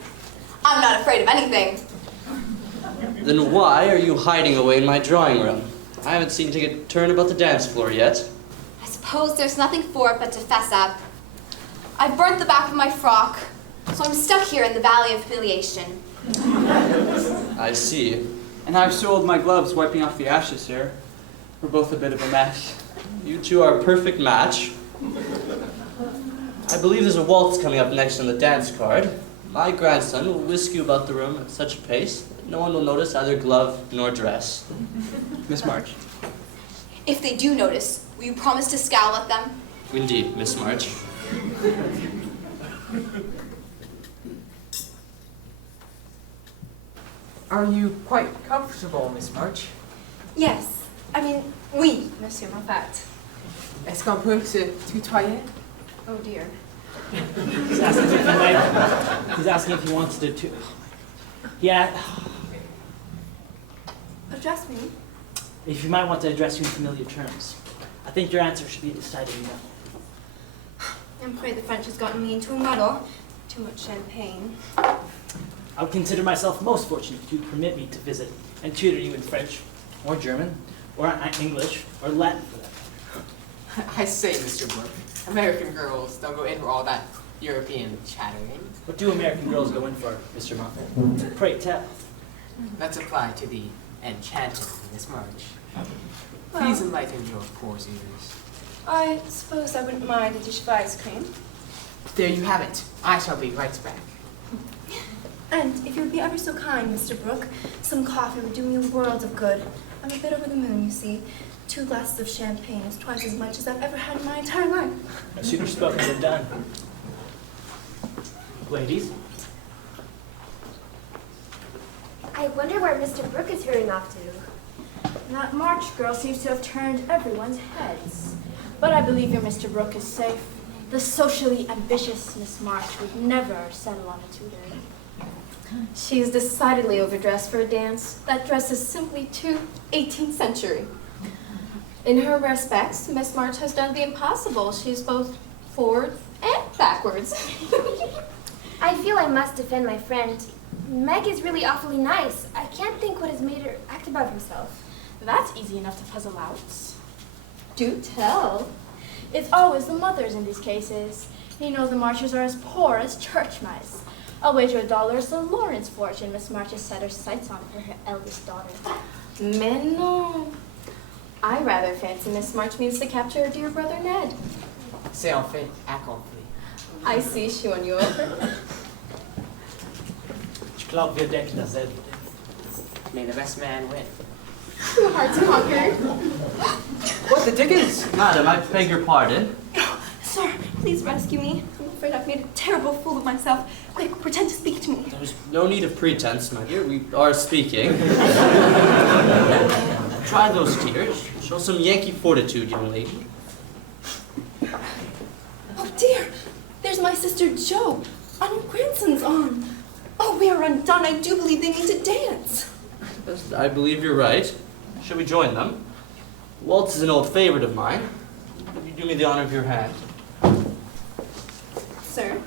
I'm not afraid of anything. Then why are you hiding away in my drawing room? I haven't seen you take a turn about the dance floor yet. I suppose there's nothing for it but to fess up. I burnt the back of my frock, so I'm stuck here in the Valley of Humiliation. I see. And I've soiled my gloves wiping off the ashes here. We're both a bit of a mess. You two are a perfect match. I believe there's a waltz coming up next on the dance card. My grandson will whisk you about the room at such a pace that no one will notice either glove nor dress. Miss March. If they do notice, will you promise to scowl at them? Indeed, Miss March. Are you quite comfortable, Miss March? Yes. I mean, oui, Monsieur Moffat. Est-ce qu'on peut se tutoyer? Oh dear. He's asking if he wants to. Yeah. Address me. If you might want to address you in familiar terms. I think your answer should be decided no. I'm afraid the French has gotten me into a muddle. Too much champagne. I would consider myself most fortunate if you permit me to visit and tutor you in French, or German, or English, or Latin for that. I say, Mr. Brooke, American girls don't go in for all that European chattering. What do American girls go in for, Mr. Moffat? Pray tell. Let's apply to the enchanted Miss March. Please enlighten your poor ears. I suppose I wouldn't mind a dish of ice cream. There you have it. I shall be right back. And if you would be ever so kind, Mr. Brooke, some coffee would do me worlds of good. I'm a bit over the moon, you see. 2 glasses of champagne is twice as much as I've ever had in my entire life. No sooner spoken than done. Ladies? I wonder where Mr. Brooke is hurrying off to. That March girl seems to have turned everyone's heads. But I believe your Mr. Brooke is safe. The socially ambitious Miss March would never settle on a tutor. She is decidedly overdressed for a dance. That dress is simply too 18th century. In her respects, Miss March has done the impossible. She's both forward and backwards. I feel I must defend my friend. Meg is really awfully nice. I can't think what has made her act above herself. That's easy enough to puzzle out. Do tell. It's always the mothers in these cases. You know the Marches are as poor as church mice. I'll wager $1 is the Lawrence fortune Miss March has set her sights on for her eldest daughter. Mais non. I rather fancy Miss March means to capture her dear brother Ned. C'est en fait accompli. I see she won you over. Je glaube, wir denken dasselbe. May the best man win. Two hearts conquered. What the dickens? Madam, I beg your pardon. Sir, please rescue me. I'm afraid I've made a terrible fool of myself. Quick, pretend to speak to me. There's no need of pretense, my dear. We are speaking. Try those tears. Show some Yankee fortitude, young lady. Oh dear, there's my sister Jo on your grandson's arm. Oh, we are undone. I do believe they mean to dance. Yes, I believe you're right. Shall we join them? Waltz is an old favorite of mine. Would you do me the honor of your hand? Sir?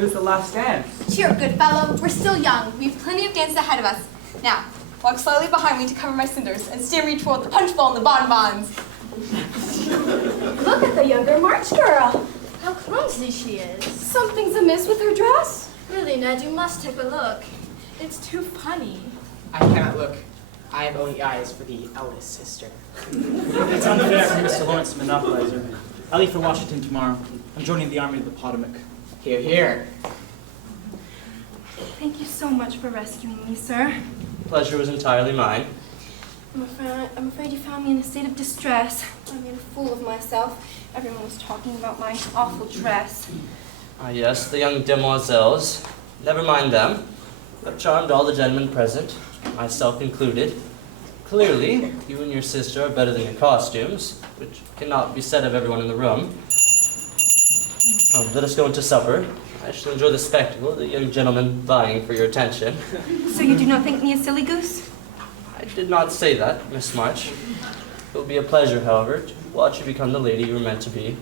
it was the last dance. Cheer up, good fellow. We're still young. We've plenty of dances ahead of us. Now, walk slowly behind me to cover my cinders and steer me toward the punch bowl and the bonbons. Look at the younger March girl. How clumsy she is. Something's amiss with her dress. Really, Ned, you must take a look. It's too funny. I cannot look. I have only eyes for the eldest sister. It's unfair for Mr. Lawrence to monopolize her. I leave for Washington tomorrow. I'm joining the Army of the Potomac. Here, here. Thank you so much for rescuing me, sir. Pleasure was entirely mine. I'm afraid you found me in a state of distress. I made a fool of myself. Everyone was talking about my awful dress. Ah, yes, the young demoiselles. Never mind them. I've charmed all the gentlemen present, myself included. Clearly, you and your sister are better than your costumes, which cannot be said of everyone in the room. Let us go into supper. I shall enjoy the spectacle, the young gentlemen vying for your attention. So you do not think me a silly goose? I did not say that, Miss March. It will be a pleasure, however, to watch you become the lady you were meant to be.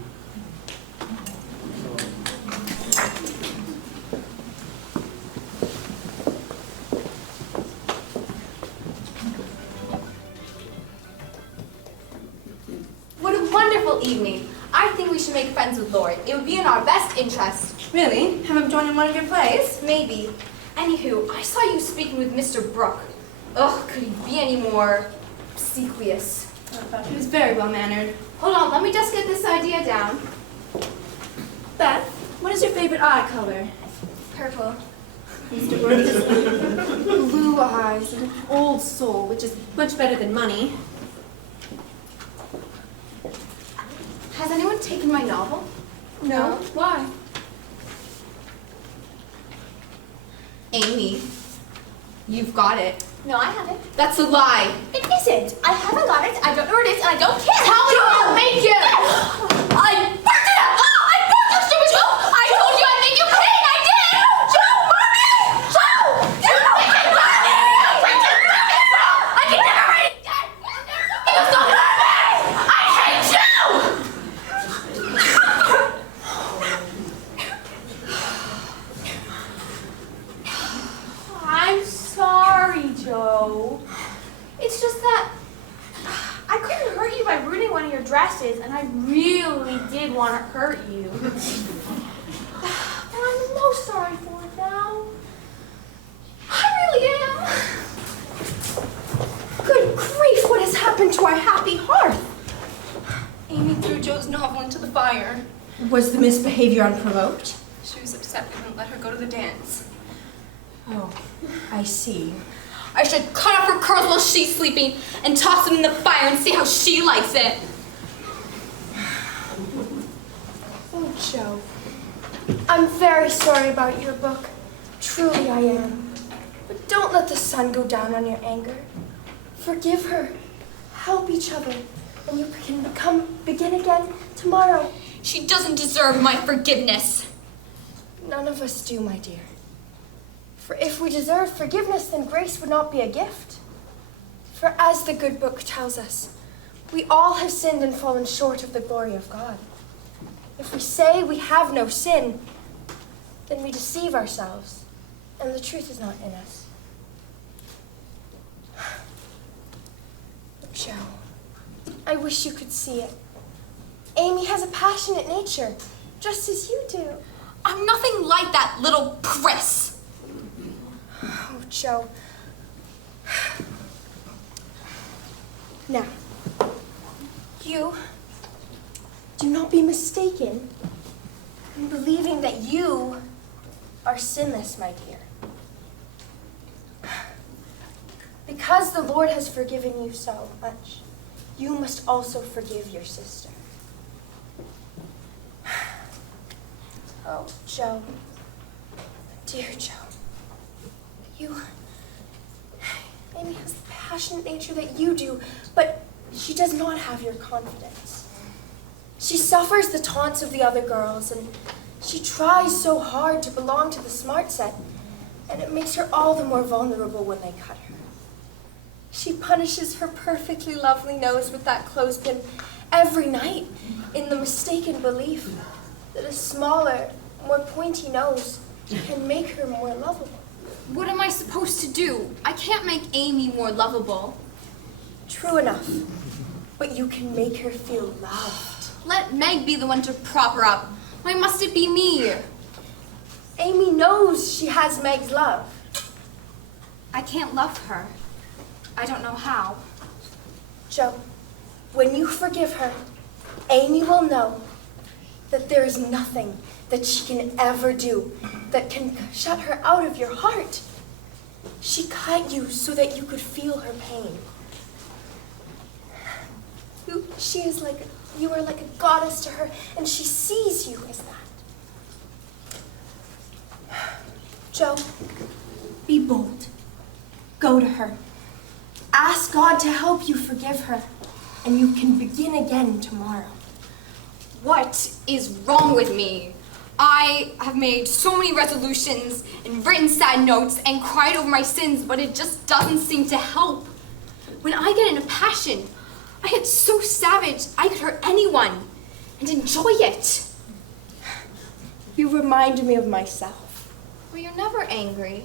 What a wonderful evening. I think we should make friends with Lord. It would be in our best interest. Really? Have him join in one of your plays? Maybe. Anywho, I saw you speaking with Mr. Brooke. Ugh, could he be any more obsequious? I thought he was very well mannered. Hold on, let me just get this idea down. Beth, what is your favorite eye color? Purple. Mr. Brooks, blue eyes and an old soul, which is much better than money. Has anyone taken my novel? No. Why? Amy, you've got it. No, I haven't. That's a lie. It isn't. I haven't got it. I don't know where it is, and I don't care. Tell me what will make you. I burnt it up. I burnt you, stupid Joe. I told you I'd make you clean. I did. Joe, mommy. Joe. Joe. I can never write it again. You so hurt me. I hate you. I'm sorry, Joe. It's just that I couldn't hurt you by ruining one of your dresses, and I really did want to hurt you. And I'm most sorry for it now. I really am. Good grief, what has happened to our happy hearth? Amy threw Joe's novel into the fire. Was the misbehavior unprovoked? She was upset we wouldn't let her go to the dance. Oh, I see. I should cut off her curls while she's sleeping and toss them in the fire and see how she likes it. Oh, Joe. I'm very sorry about your book. Truly I am. But don't let the sun go down on your anger. Forgive her. Help each other. And you can begin again tomorrow. She doesn't deserve my forgiveness. None of us do, my dear. For if we deserved forgiveness, then grace would not be a gift. For as the good book tells us, we all have sinned and fallen short of the glory of God. If we say we have no sin, then we deceive ourselves, and the truth is not in us. Joe, I wish you could see it. Amy has a passionate nature, just as you do. I'm nothing like that little priss. Oh, Joe. Now, you do not be mistaken in believing that you are sinless, my dear. Because the Lord has forgiven you so much, you must also forgive your sister. Oh, Joe. Dear Joe. Amy has the passionate nature that you do, but she does not have your confidence. She suffers the taunts of the other girls, and she tries so hard to belong to the smart set, and it makes her all the more vulnerable when they cut her. She punishes her perfectly lovely nose with that clothespin every night in the mistaken belief that a smaller, more pointy nose can make her more lovable. What am I supposed to do? I can't make Amy more lovable. True enough. But you can make her feel loved. Let Meg be the one to prop her up. Why must it be me? Amy knows she has Meg's love. I can't love her. I don't know how. Joe, when you forgive her, Amy will know that there is nothing that she can ever do that can shut her out of your heart. She cut you so that you could feel her pain. You are like a goddess to her, and she sees you as that. Joe, be bold. Go to her. Ask God to help you forgive her, and you can begin again tomorrow. What is wrong with me? I have made so many resolutions and written sad notes and cried over my sins, but it just doesn't seem to help. When I get in a passion, I get so savage I could hurt anyone and enjoy it. You remind me of myself. Well, you're never angry.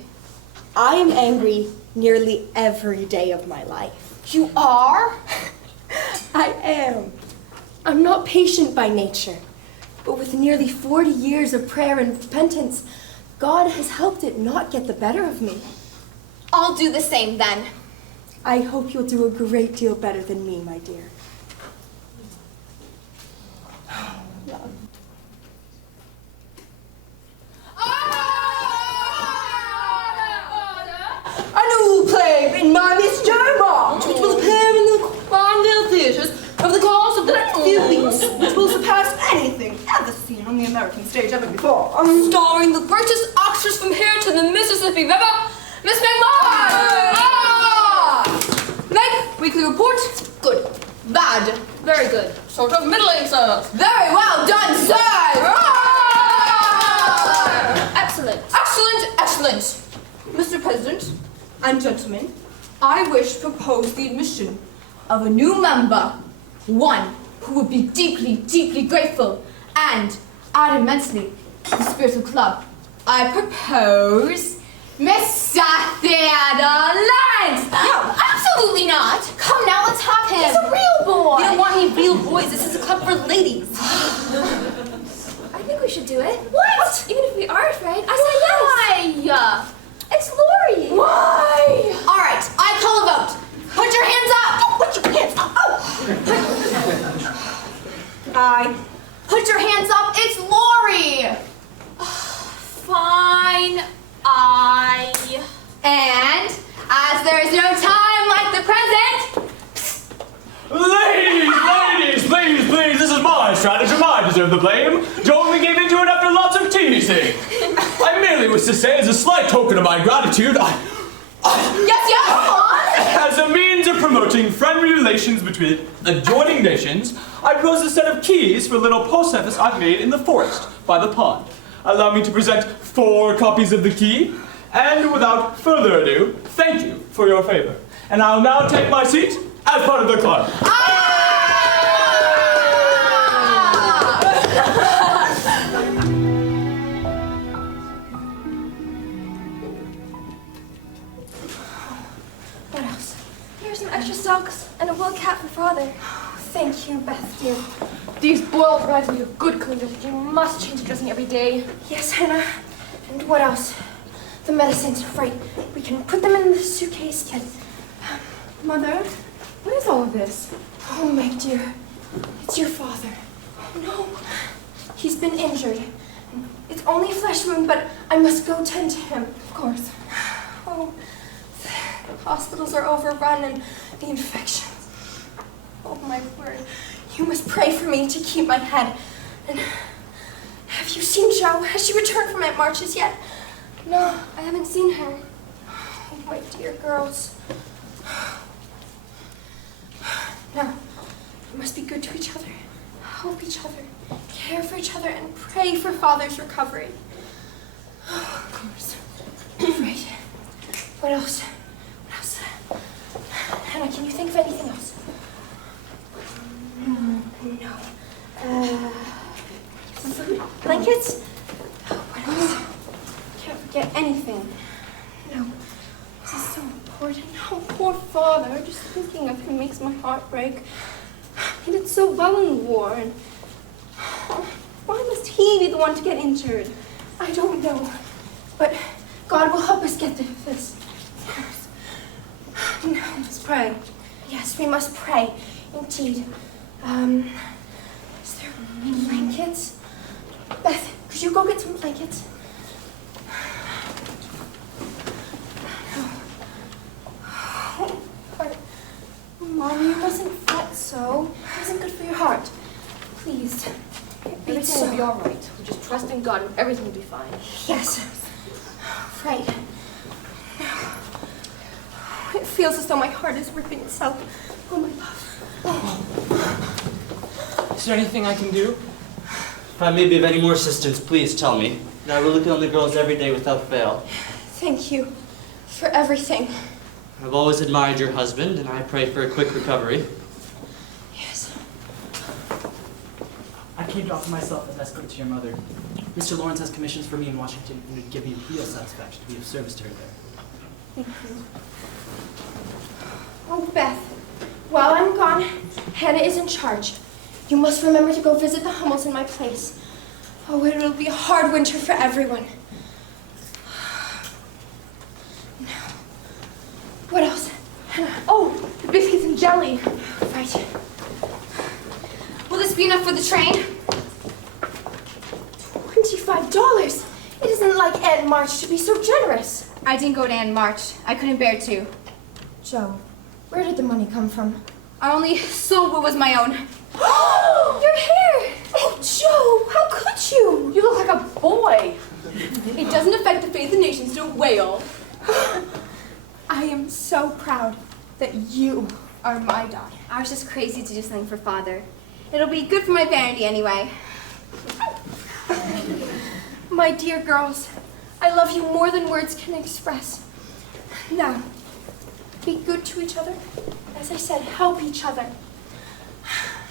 I am angry nearly every day of my life. You are? I am. I'm not patient by nature, but with nearly 40 years of prayer and repentance, God has helped it not get the better of me. I'll do the same then. I hope you'll do a great deal better than me, my dear. Love. A new play written by Miss Germont, which will appear in the Farmville theatres over the course of the next few weeks, which will surpass anything ever seen on the American stage ever before. Starring the greatest actress from here to the Mississippi River, Miss Meg Moore! Meg, weekly report? Good. Bad. Very good. Sort of middling, sir. Very well done, sir! Excellent. Excellent, excellent. Mr. President and gentlemen, I wish to propose the admission of a new member, one who would be deeply, deeply grateful and add immensely to the spiritual club. I propose Mr. Theodore Lawrence! No, absolutely not! Come now, let's have him! He's a real boy! We don't want any real boys, this is a club for ladies. I think we should do it. What? Even if we are afraid, I say yes. Why? It's Lori. Why? All right, I call a vote. Put your hands up! Oh, put your hands up! Oh! Aye. Put your hands up, it's Lori! Fine. And as there is no time like the present. Ladies, please, this is my strategy. I deserve the blame. Joe only gave into it after lots of teasing. I merely wish to say, as a slight token of my gratitude, Yes, come on! As a means of promoting friendly relations between adjoining nations, I propose a set of keys for a little post office I've made in the forest by the pond. Allow me to present 4 copies of the key, and without further ado, thank you for your favor. And I'll now take my seat as part of the club. What else? Here's some extra socks and a wool cap for father. Thank you, Beth, dear. These boiled rice need a good cleaning. You must change the dressing every day. Yes, Hannah. And what else? The medicines, right. We can put them in the suitcase and... Mother? What is all of this? Oh, Meg, dear. It's your father. Oh, no. He's been injured. It's only a flesh wound, but I must go tend to him. Of course. Oh, the hospitals are overrun and the infections. Oh, my word. You must pray for me to keep my head. And have you seen Jo? Has she returned from Aunt March's yet? No, I haven't seen her. Oh, my dear girls. Now, we must be good to each other, help each other, care for each other, and pray for Father's recovery. Oh, of course. Right. What else? What else? Hannah, can you think of anything else? No. Food? Blankets? What else? No, this is so important. Oh, poor father. Just thinking of him makes my heart break. He did so well in the war, and why must he be the one to get injured? I don't know, but God will help us get through this. No, let's pray. Yes, we must pray, indeed. Is there blankets? Beth, could you go get some blankets? Mommy, you mustn't fret so. It isn't good for your heart. Please. Everything will be all right. We just trust in God and everything will be fine. Yes. Right. It feels as though my heart is ripping itself. Oh, my love. Is there anything I can do? If I may be of any more assistance, please tell me. I will look on the girls every day without fail. Thank you for everything. I've always admired your husband, and I pray for a quick recovery. Yes. I came to offer myself as escort to your mother. Mr. Lawrence has commissions for me in Washington, and it would give me real satisfaction to be of service to her there. Thank you. Oh, Beth, while I'm gone, Hannah is in charge. You must remember to go visit the Hummels in my place. Oh, it will be a hard winter for everyone. Now, what else? Hannah. Oh, the biscuits and jelly. Right. Will this be enough for the train? $25. It isn't like Aunt March to be so generous. I didn't go to Aunt March. I couldn't bear to. Joe, where did the money come from? I only sold what was my own. Your hair! Oh, Joe, how could you? You look like a boy. It doesn't affect the faith of nations to wail. I am so proud that you are my daughter. I was just crazy to do something for Father. It'll be good for my vanity anyway. My dear girls, I love you more than words can express. Now, be good to each other. As I said, help each other.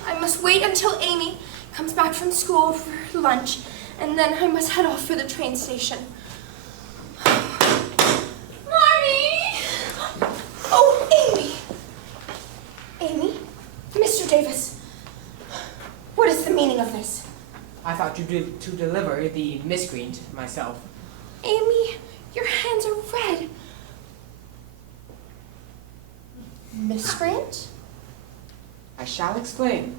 I must wait until Amy comes back from school for lunch, and then I must head off for the train station. Marty! Oh, Amy! Amy? Mr. Davis, what is the meaning of this? I thought you did to deliver the miscreant myself. Amy, your hands are red. Miscreant? I shall explain.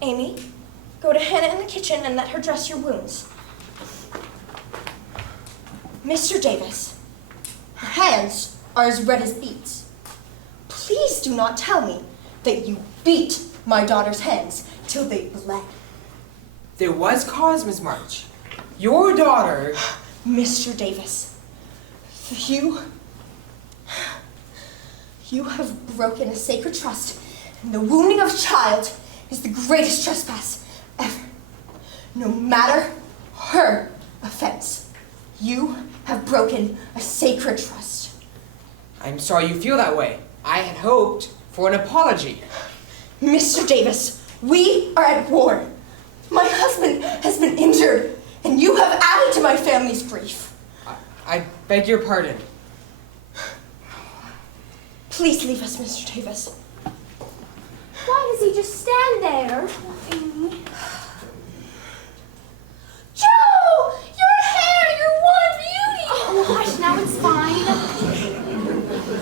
Amy, go to Hannah in the kitchen and let her dress your wounds. Mr. Davis, her hands are as red as beets. Please do not tell me that you beat my daughter's hands till they bled. There was cause, Miss March. Your daughter... Mr. Davis, you have broken a sacred trust, and the wounding of a child is the greatest trespass ever. No matter her offense, you have broken a sacred trust. I'm sorry you feel that way. I had hoped for an apology. Mr. Davis, we are at war. My husband has been injured, and you have added to my family's grief. I beg your pardon. Please leave us, Mr. Davis. Why does he just stand there? Amy. Joe! Your hair! You're one beauty! Oh, hush, now it's fine.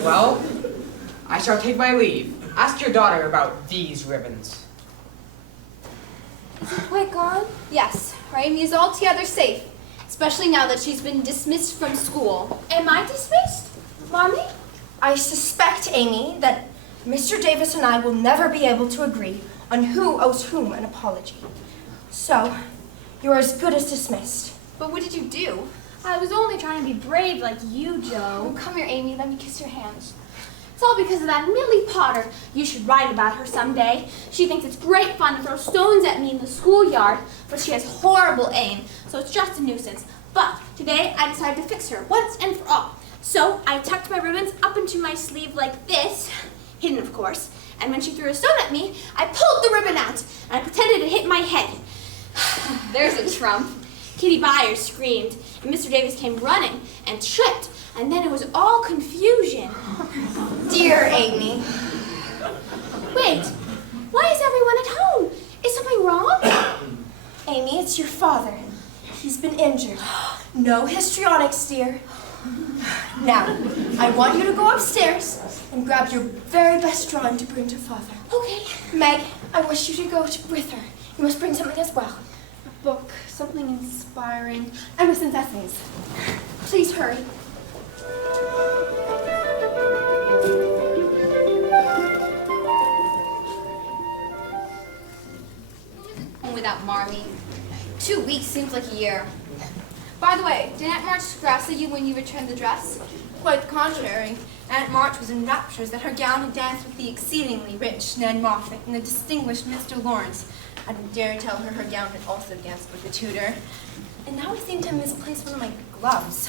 Well, I shall take my leave. Ask your daughter about these ribbons. Is it quite gone? Yes, our Amy is altogether safe, especially now that she's been dismissed from school. Am I dismissed? Mommy? I suspect, Amy, that Mr. Davis and I will never be able to agree on who owes whom an apology. So, you're as good as dismissed. But what did you do? I was only trying to be brave like you, Oh, Joe. come here, Amy. Let me kiss your hands. It's all because of that Millie Potter. You should write about her someday. She thinks it's great fun to throw stones at me in the schoolyard, but she has horrible aim, so it's just a nuisance. But today I decided to fix her once and for all. So I tucked my ribbons up into my sleeve like this, hidden of course, and when she threw a stone at me, I pulled the ribbon out, and I pretended it hit my head. There's a trump. Kitty Byers screamed, and Mr. Davis came running and tripped, and then it was all confusion. Dear Amy. Wait, why is everyone at home? Is something wrong? Amy, it's your father. He's been injured. No histrionics, dear. Now, I want you to go upstairs and grab your very best drawing to bring to father. Okay. Meg, I wish you to go with her. You must bring something as well. A book, something inspiring. Emerson's essays. Please hurry. Home without Marmee. 2 weeks seems like a year. By the way, did Aunt March scratch at you when you returned the dress? Quite the contrary. Aunt March was in raptures that her gown had danced with the exceedingly rich Ned Moffat and the distinguished Mr. Lawrence. I didn't dare tell her her gown had also danced with the tutor. And now I seem to have misplaced one of my gloves.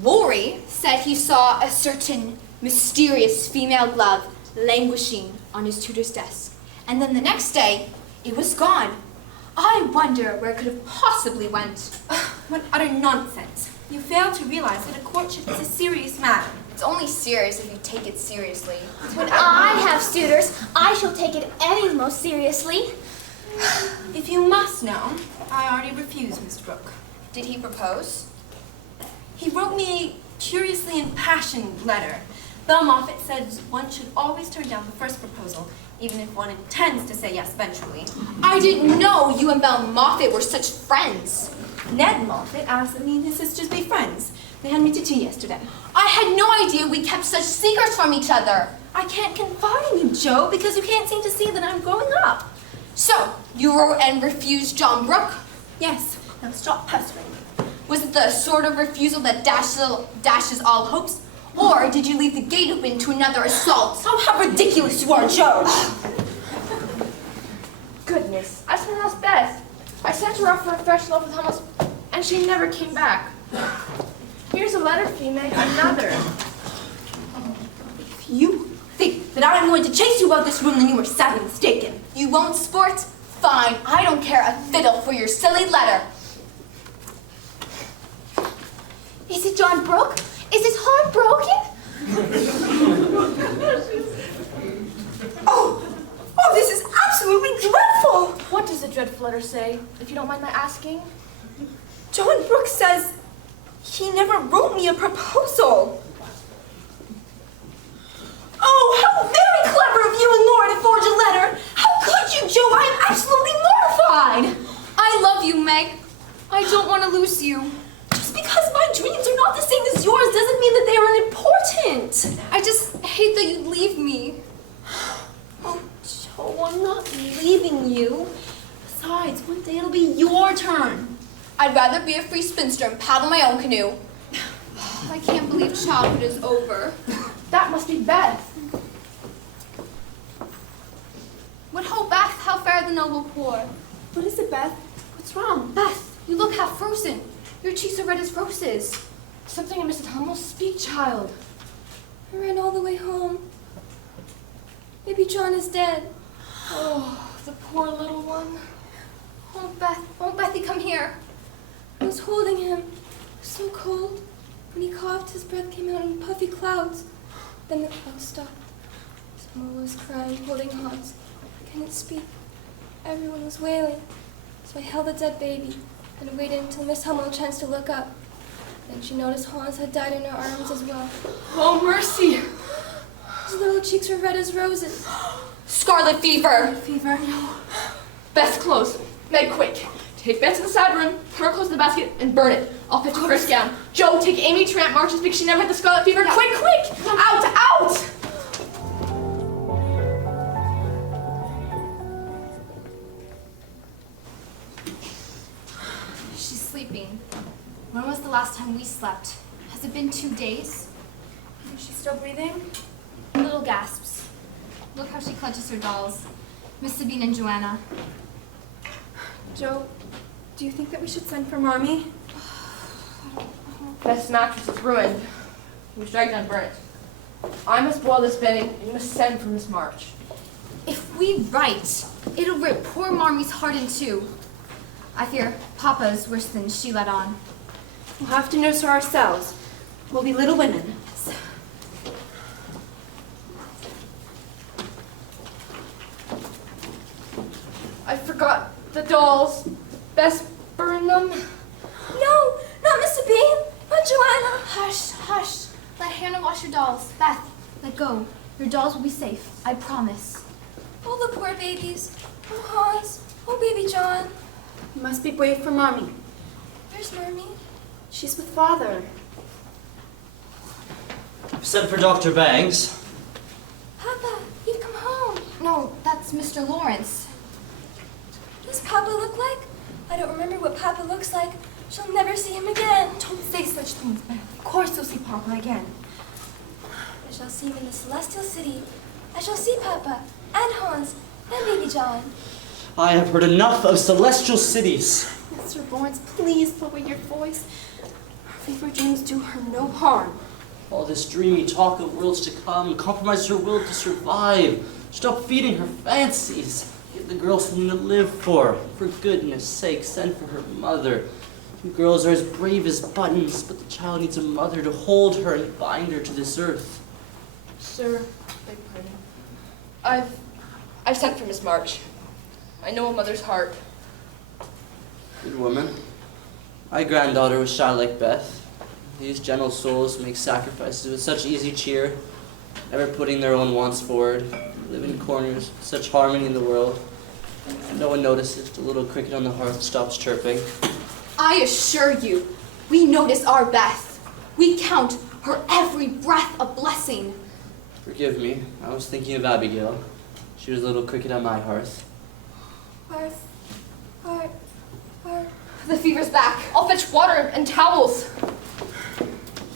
Rory said he saw a certain mysterious female glove languishing on his tutor's desk. And then the next day, it was gone. I wonder where it could have possibly went. What utter nonsense. You fail to realize that a courtship is a serious matter. It's only serious if you take it seriously. When I have suitors, I shall take it any most seriously. If you must know, I already refused Miss Brooke. Did he propose? He wrote me a curiously impassioned letter. Belle Moffat said one should always turn down the first proposal, even if one intends to say yes eventually. I didn't know you and Belle Moffat were such friends. Ned Moffat asked that me and his sisters be friends. They had me to tea yesterday. I had no idea we kept such secrets from each other. I can't confide in you, Joe, because you can't seem to see that I'm growing up. So, you wrote and refused John Brooke? Yes. Now stop pestering me. Was it the sort of refusal that dashes all hopes? Or did you leave the gate open to another assault? Oh, how ridiculous you are, Joe! Goodness, I sent lost Beth. I sent her off for a fresh love with Hummels, and she never came back. Here's a letter for you, Meg, another. If you think that I'm going to chase you out of this room, then you are sadly mistaken. You won't sport? Fine, I don't care a fiddle for your silly letter. Is it John Brooke? Is his heart broken? Oh, this is absolutely dreadful! What does the dreadful letter say, if you don't mind my asking? John Brooke says he never wrote me a proposal. Oh, how very clever of you and Laura to forge a letter! How could you, Joe? I am absolutely mortified! I love you, Meg. I don't want to lose you. Just because my dreams are not the same as yours doesn't mean that they are unimportant. I just hate that you'd leave me. Oh, Joe, I'm not leaving you. Besides, one day it'll be your turn. I'd rather be a free spinster and paddle my own canoe. I can't believe childhood is over. That must be Beth. What ho, Beth, how fair the noble poor. What is it, Beth? What's wrong? Beth, you look half frozen. Your cheeks are red as roses. Something in Mrs. Hummel's speak, child. I ran all the way home. Maybe John is dead. Oh, the poor little one. Oh, Beth, won't Bethy come here? I was holding him. It was so cold. When he coughed, his breath came out in puffy clouds. Then the clouds stopped. Someone was crying, holding Hans. I couldn't speak. Everyone was wailing. So I held the dead baby and waited until Miss Hummel chanced to look up. Then she noticed Hans had died in her arms as well. Oh, mercy. His little cheeks were red as roses. Scarlet fever. Fever? No. Beth's clothes. Meg, quick. Take Beth to the side room, put her clothes in the basket, and burn it. I'll fetch her first gown. Joe, take Amy to Aunt March's because she never had the scarlet fever. Yeah. Quick, quick! Out, out! She's sleeping. When was the last time we slept? Has it been 2 days? Is she still breathing? Little gasps. Look how she clutches her dolls. Miss Sabine and Joanna. Joe, do you think that we should send for Mommy? Beth's mattress is ruined. We must drag it and burn it. I must boil this bedding, and you must send for Miss March. If we write, it'll rip poor Marmie's heart in two. I fear Papa's worse than she let on. We'll have to nurse her ourselves. We'll be little women. I forgot the dolls. Best burn them. No, not Mr. Bean. Not Joanna. Hush, hush. Let Hannah wash your dolls. Beth, let go. Your dolls will be safe. I promise. Oh, the poor babies. Oh, Hans. Oh, baby John. You must be brave for Mommy. Where's Mommy? She's with Father. I've sent for Dr. Bangs. Papa, you've come home. No, that's Mr. Lawrence. What does Papa look like? I don't remember what Papa looks like. She'll never see him again. Don't say such things, Beth. Of course you'll see Papa again. I shall see him in the celestial city. I shall see Papa, and Hans, and baby John. I have heard enough of celestial cities. Mr. Lawrence, please lower your voice. Her fever dreams do her no harm. All this dreamy talk of worlds to come compromises her will to survive. Stop feeding her fancies. Give the girl something to live for. For goodness sake, send for her mother. You girls are as brave as buttons, but the child needs a mother to hold her and bind her to this earth. Sir, beg pardon. I've sent for Miss March. I know a mother's heart. Good woman. My granddaughter was shy like Beth. These gentle souls make sacrifices with such easy cheer, never putting their own wants forward, live in corners, such harmony in the world. No one notices the little cricket on the hearth stops chirping. I assure you, we notice our Beth. We count her every breath a blessing. Forgive me, I was thinking of Abigail. She was a little cricket on my hearth. Hearth. The fever's back. I'll fetch water and towels.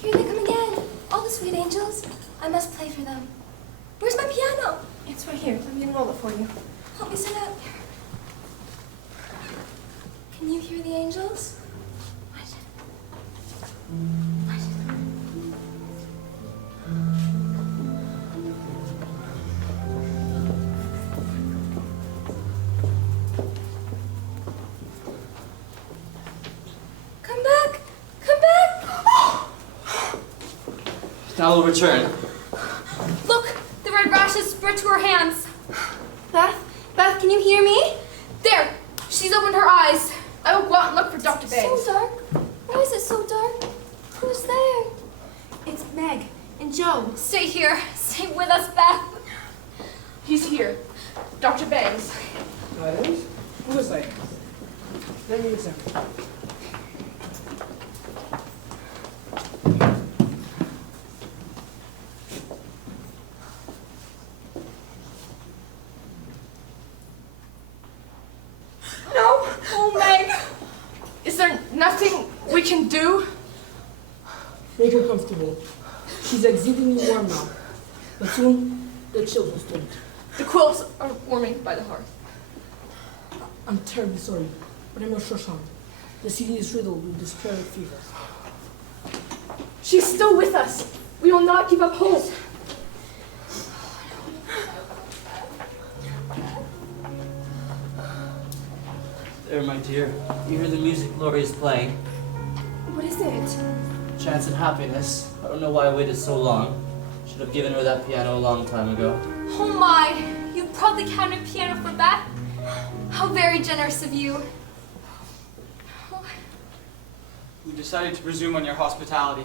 Here they come again. All the sweet angels. I must play for them. Where's my piano? It's right here. Let me enroll it for you. Help me sit up. Can you hear the angels? Come back! Come back! Now we'll return. Look, the red rashes spread to her hands. Beth, can you hear me? There, she's opened her eyes. I will go out and look for Dr. Bangs. So dark. Why is it so dark? Who's there? It's Meg and Joe. Stay here. Stay with us, Beth. He's here. Dr. Bangs. Items? Who is items? Let me examine. No. Oh, Meg. Is there nothing we can do? Make her comfortable. She's exceedingly warm now, but soon the chill will start. The quilts are warming by the hearth. I'm terribly sorry, but I must rush on. The city is riddled with this terrible fever. She's still with us. We will not give up hope. There, my dear. You hear the music Laurie is playing. What is it? Chance and happiness. I don't know why I waited so long. Should have given her that piano a long time ago. Oh my, you brought the counter piano for Beth? How very generous of you. We decided to presume on your hospitality.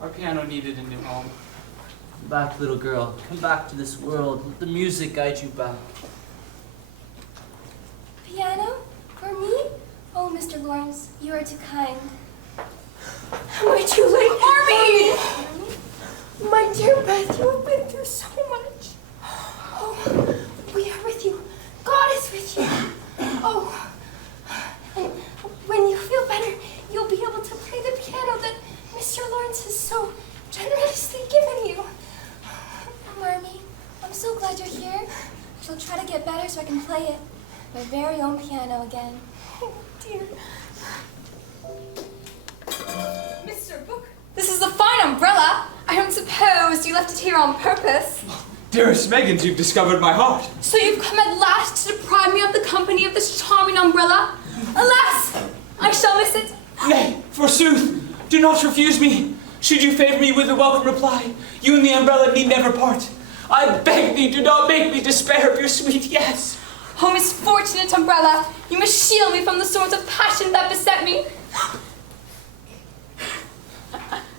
Our piano needed a new home. Come back, little girl. Come back to this world. Let the music guide you back. Piano? For me? Oh, Mr. Lawrence, you are too kind. Am I too late? Army! My dear Beth, you have been through so much. Oh, we are with you. God is with you. Oh, and when you feel better, you'll be able to play the piano that Mr. Lawrence has so generously given you. Marmee, I'm so glad you're here. I shall try to get better so I can play it. My very own piano again. Oh, dear. Mr. Book, this is a fine umbrella. I don't suppose you left it here on purpose. Dearest Meggins, you've discovered my heart. So you've come at last to deprive me of the company of this charming umbrella? Alas! I shall miss it. Nay, forsooth, do not refuse me. Should you favor me with a welcome reply, you and the umbrella need never part. I beg thee, do not make me despair of your sweet yes. Oh, misfortunate umbrella, you must shield me from the swords of passion that beset me.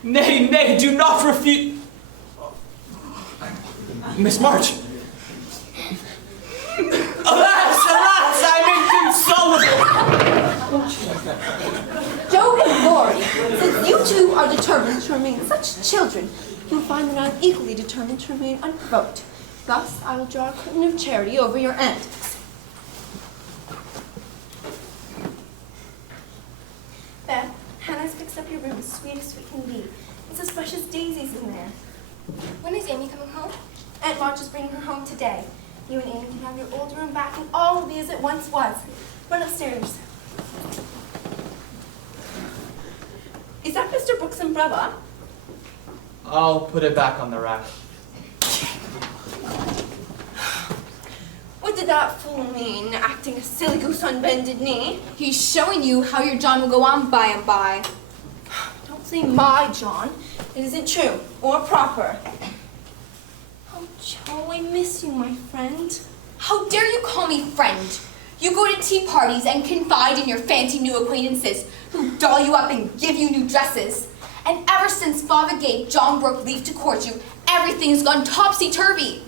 Nay, nay, do not refuse. Miss March. Alas, alas, I'm inconsolable. Joe and Lori, since you two are determined to remain such children, you'll find that I am equally determined to remain unprovoked. Thus, I will draw a curtain of charity over your antics. Beth, Hannah's fixed up your room as sweet as sweet can be. It's as fresh as daisies in there. When is Amy coming home? Aunt March is bringing her home today. You and Amy can have your old room back and all will be as it once was. Run upstairs. Is that Mr. Brooks' umbrella? I'll put it back on the rack. What did that fool mean, acting a silly goose on bended knee? He's showing you how your John will go on by and by. Don't say my John. It isn't true or proper. Oh, Joe, I miss you, my friend. How dare you call me friend? You go to tea parties and confide in your fancy new acquaintances who doll you up and give you new dresses. And ever since Father gave John Brooke leave to court you, everything's gone topsy-turvy.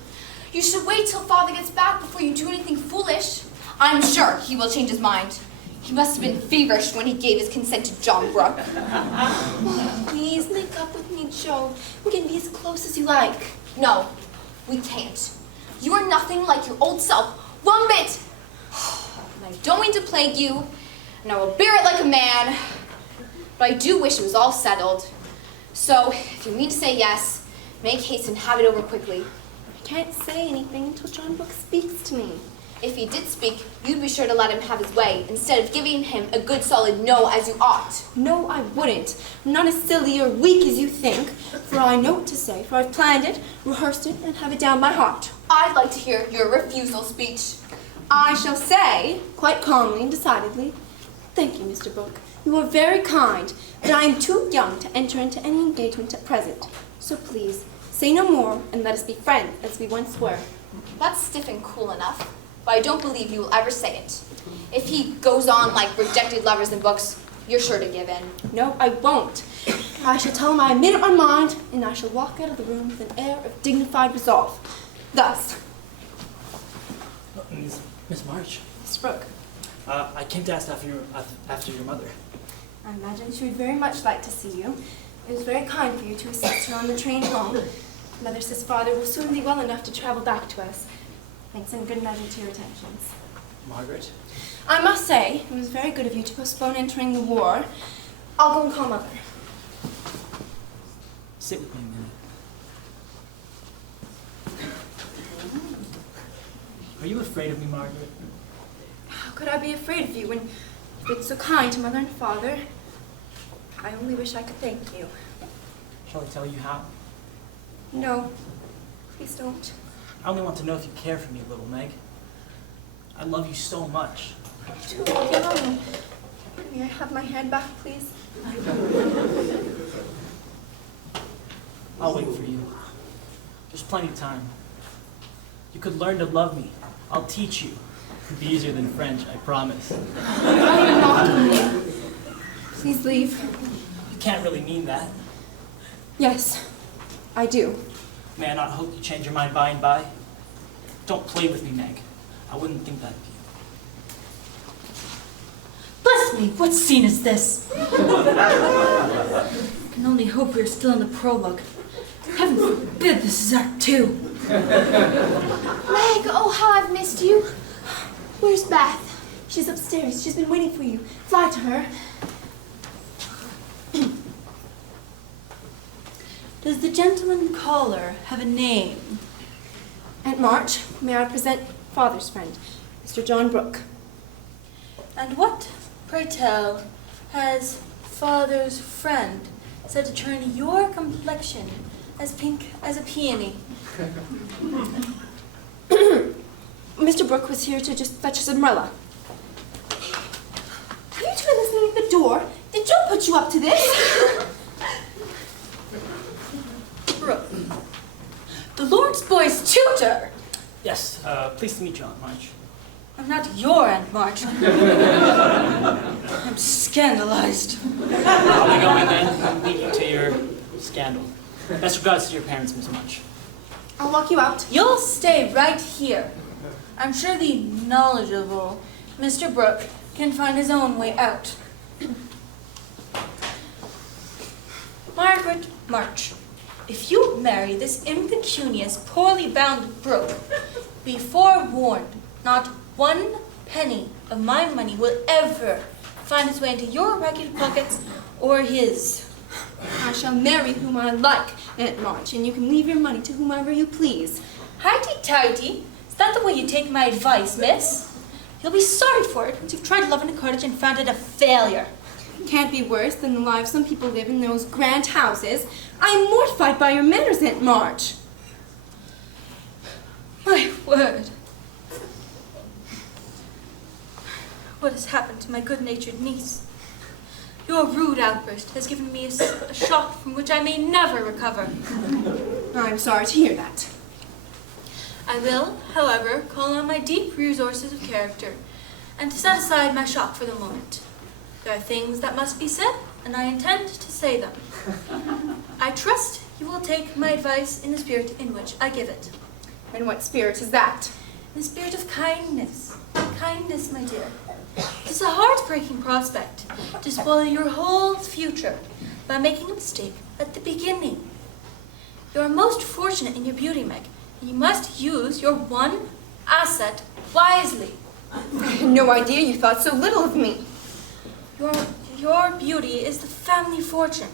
You should wait till Father gets back before you do anything foolish. I'm sure he will change his mind. He must have been feverish when he gave his consent to John Brooke. Please make up with me, Joe. We can be as close as you like. No, we can't. You are nothing like your old self, one bit. And I don't mean to plague you, and I will bear it like a man, but I do wish it was all settled. So, if you mean to say yes, make haste and have it over quickly. I can't say anything until John Brooks speaks to me. If he did speak, you'd be sure to let him have his way, instead of giving him a good solid no as you ought. No, I wouldn't. I'm not as silly or weak as you think, for I know what to say, for I've planned it, rehearsed it, and have it down by heart. I'd like to hear your refusal speech. I shall say, quite calmly and decidedly, thank you, Mr. Brooke. You are very kind, but I am too young to enter into any engagement at present. So please, say no more, and let us be friends as we once were. That's stiff and cool enough, but I don't believe you will ever say it. If he goes on like rejected lovers in books, you're sure to give in. No, I won't. I shall tell him I have made up my mind, and I shall walk out of the room with an air of dignified resolve. Thus. Miss March, Miss Brooke, I came to ask after your mother. I imagine she would very much like to see you. It was very kind for you to assist her on the train home. Mother says Father will soon be well enough to travel back to us. Thanks in good measure to your attentions. Margaret? I must say, it was very good of you to postpone entering the war. I'll go and call Mother. Sit with me a minute. Are you afraid of me, Margaret? How could I be afraid of you when you've been so kind to Mother and Father? I only wish I could thank you. Shall I tell you how? No, please don't. I only want to know if you care for me a little, Meg. I love you so much. Too young. May I have my hand back, please? I'll wait for you. There's plenty of time. You could learn to love me. I'll teach you. It'll be easier than French, I promise. I'm not. Please leave. You can't really mean that. Yes, I do. May I not hope you change your mind by and by? Don't play with me, Meg. I wouldn't think that of you. Bless me, what scene is this? I can only hope we are still in the prologue. Heaven forbid this is Act 2. Meg, oh how I've missed you. Where's Beth? She's upstairs. She's been waiting for you. Fly to her. Does the gentleman caller have a name? Aunt March, may I present Father's friend, Mr. John Brooke. And what, pray tell, has Father's friend said to turn your complexion as pink as a peony? Mr. Brooke was here to just fetch his umbrella. door. Did Joe put you up to this? Brooke, the Lord's boy's tutor. Yes, pleased to meet you, Aunt March. I'm not your Aunt March. I'm scandalized. I'll be going then and leave you to your scandal. Best regards to your parents, Miss March. I'll walk you out. You'll stay right here. I'm sure the knowledgeable Mr. Brooke can find his own way out. Margaret March, if you marry this impecunious, poorly bound Brooke, be forewarned, not 1 penny of my money will ever find its way into your ragged pockets or his. I shall marry whom I like, Aunt March, and you can leave your money to whomever you please. Highty-tighty. Is that the way you take my advice, miss? You'll be sorry for it once you've tried love in a cottage and found it a failure. Can't be worse than the lives some people live in those grand houses. I am mortified by your manners, Aunt March. My word. What has happened to my good-natured niece? Your rude outburst has given me a shock from which I may never recover. I'm sorry to hear that. I will, however, call on my deep resources of character and to set aside my shock for the moment. There are things that must be said, and I intend to say them. I trust you will take my advice in the spirit in which I give it. And what spirit is that? In the spirit of kindness. Kindness, my dear. It is a heartbreaking prospect to spoil your whole future by making a mistake at the beginning. You are most fortunate in your beauty, Meg, and you must use your one asset wisely. I had no idea you thought so little of me. Your beauty is the family fortune.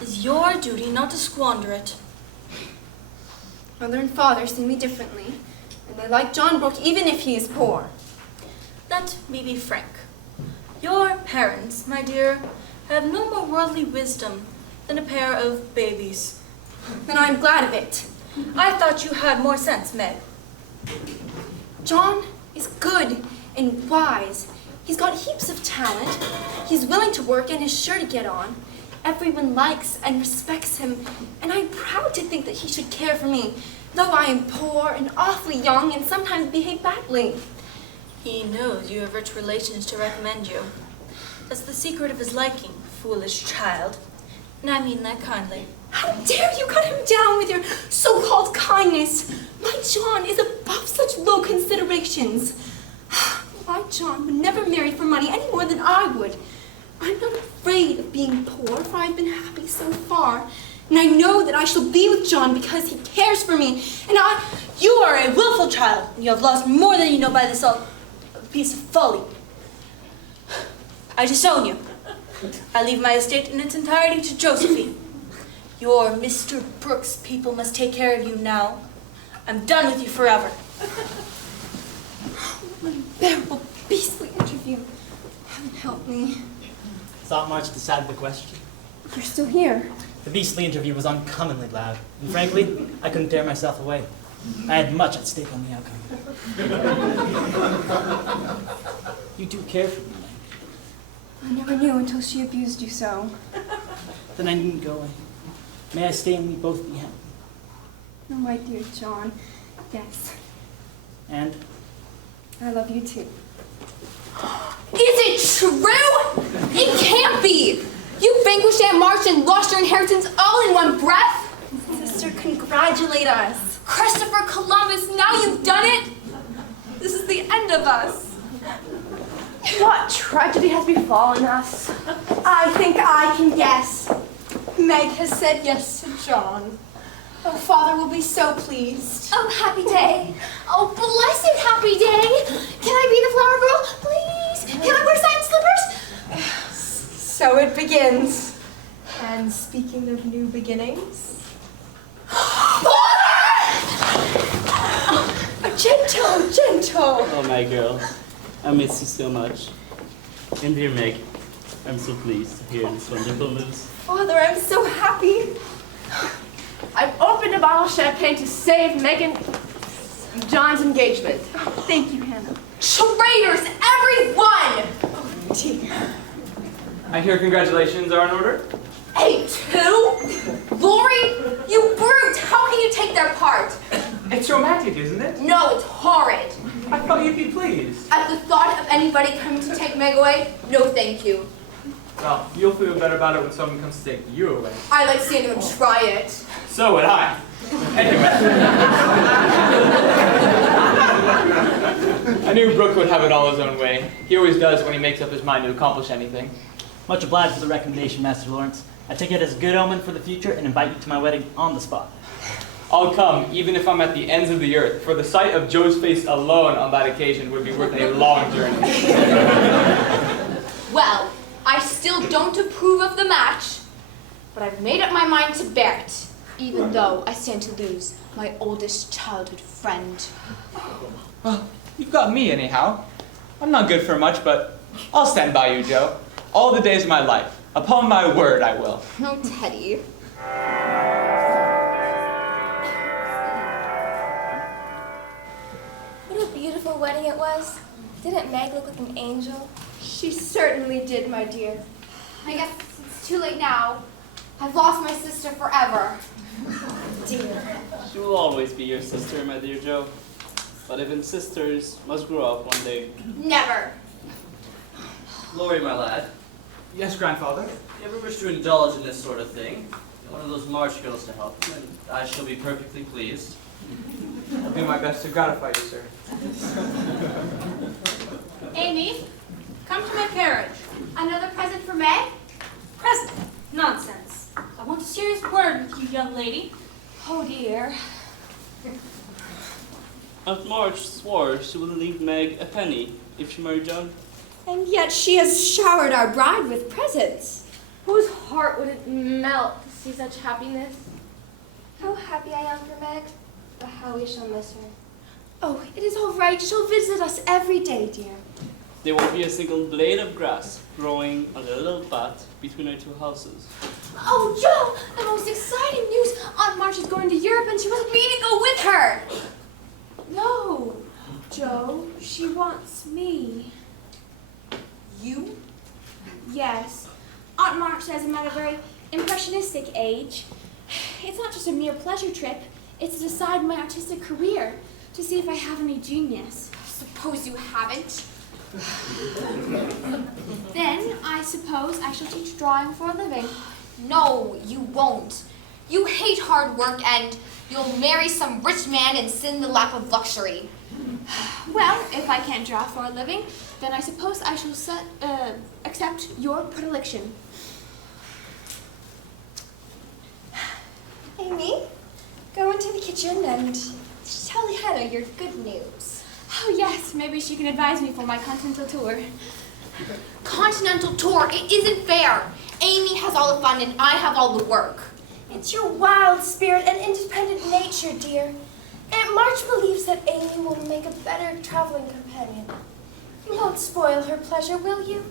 It is your duty not to squander it. Mother and father see me differently, and they like John Brooke even if he is poor. Let me be frank. Your parents, my dear, have no more worldly wisdom than a pair of babies. And I'm glad of it. I thought you had more sense, Meg. John is good and wise. He's got heaps of talent. He's willing to work and is sure to get on. Everyone likes and respects him, and I'm proud to think that he should care for me, though I am poor and awfully young and sometimes behave badly. He knows you have rich relations to recommend you. That's the secret of his liking, foolish child. And I mean that kindly. How dare you cut him down with your so-called kindness? My John is above such low considerations. My John would never marry for money any more than I would. I'm not afraid of being poor, for I've been happy so far. And I know that I shall be with John because he cares for me. And you are a willful child, and you have lost more than you know by this piece of folly. I disown you. I leave my estate in its entirety to Josephine. Your Mr. Brooks people must take care of you now. I'm done with you forever. What an unbearable, beastly interview. Heaven help me. Has Aunt March decided the question? You're still here. The beastly interview was uncommonly loud, and frankly, I couldn't tear myself away. I had much at stake on the outcome. You do care for me, Meg. I never knew until she abused you so. Then I needn't go away. May I stay and we both be happy? Oh, my dear John, yes. And? I love you too. Is it true? It can't be! You vanquished Aunt March and lost your inheritance all in one breath? Sister, congratulate us. Christopher Columbus, now you've done it? This is the end of us. What tragedy has befallen us? I think I can guess. Meg has said yes to John. Oh, Father will be so pleased. Oh, happy day. Oh, blessed happy day. Can I be the flower girl, please? Can I wear satin slippers? So it begins. And speaking of new beginnings... Gentle! Oh, my girl. I miss you so much. And dear Meg, I'm so pleased to hear this wonderful news. Father, I'm so happy. I've opened a bottle of champagne to save Megan John's engagement. Oh, thank you, Hannah. Traitors, everyone! Oh, dear. I hear congratulations are in order. A2? Lori, you brute! How can you take their part? It's romantic, isn't it? No, it's horrid. I thought you'd be pleased. At the thought of anybody coming to take Meg away, no thank you. Well, you'll feel better about it when someone comes to take you away. I'd like to see anyone try it. So would I. Anyway. I knew Brooke would have it all his own way. He always does when he makes up his mind to accomplish anything. Much obliged for the recommendation, Master Lawrence. I take it as a good omen for the future and invite you to my wedding on the spot. I'll come, even if I'm at the ends of the earth, for the sight of Joe's face alone on that occasion would be worth a long journey. Well, I still don't approve of the match, but I've made up my mind to bear it, even though I stand to lose my oldest childhood friend. Well, you've got me anyhow. I'm not good for much, but I'll stand by you, Joe. All the days of my life. Upon my word, I will. No, Teddy. What a beautiful wedding it was. Didn't Meg look like an angel? She certainly did, my dear. I guess it's too late now. I've lost my sister forever. Dear. She will always be your sister, my dear Joe. But even sisters must grow up one day. Never. Lori, my lad. Yes, grandfather? If you ever wish to indulge in this sort of thing, get one of those March girls to help you, and I shall be perfectly pleased. I'll do my best to gratify you, sir. Amy, come to my carriage. Another present for Meg? Present? Nonsense. I want a serious word with you, young lady. Oh dear. Aunt March swore she wouldn't leave Meg a penny if she married John. And yet she has showered our bride with presents. Whose heart would it melt to see such happiness? How happy I am for Meg, but how we shall miss her. Oh, it is all right. She'll visit us every day, dear. There won't be a single blade of grass growing on the little path between our two houses. Oh, Joe! The most exciting news! Aunt March is going to Europe and she wants me to go with her! No, Joe, she wants me. You? Yes. Aunt March says I'm at a very impressionistic age. It's not just a mere pleasure trip. It's to decide my artistic career, to see if I have any genius. Suppose you haven't. Then I suppose I shall teach drawing for a living. No, you won't. You hate hard work and you'll marry some rich man and sit in the lap of luxury. Well, if I can't draw for a living, then I suppose I shall accept your predilection. Amy, go into the kitchen and tell Hannah your good news. Oh yes, maybe she can advise me for my continental tour. Continental tour, it isn't fair. Amy has all the fun and I have all the work. It's your wild spirit and independent nature, dear. Aunt March believes that Amy will make a better traveling companion. You won't spoil her pleasure, will you?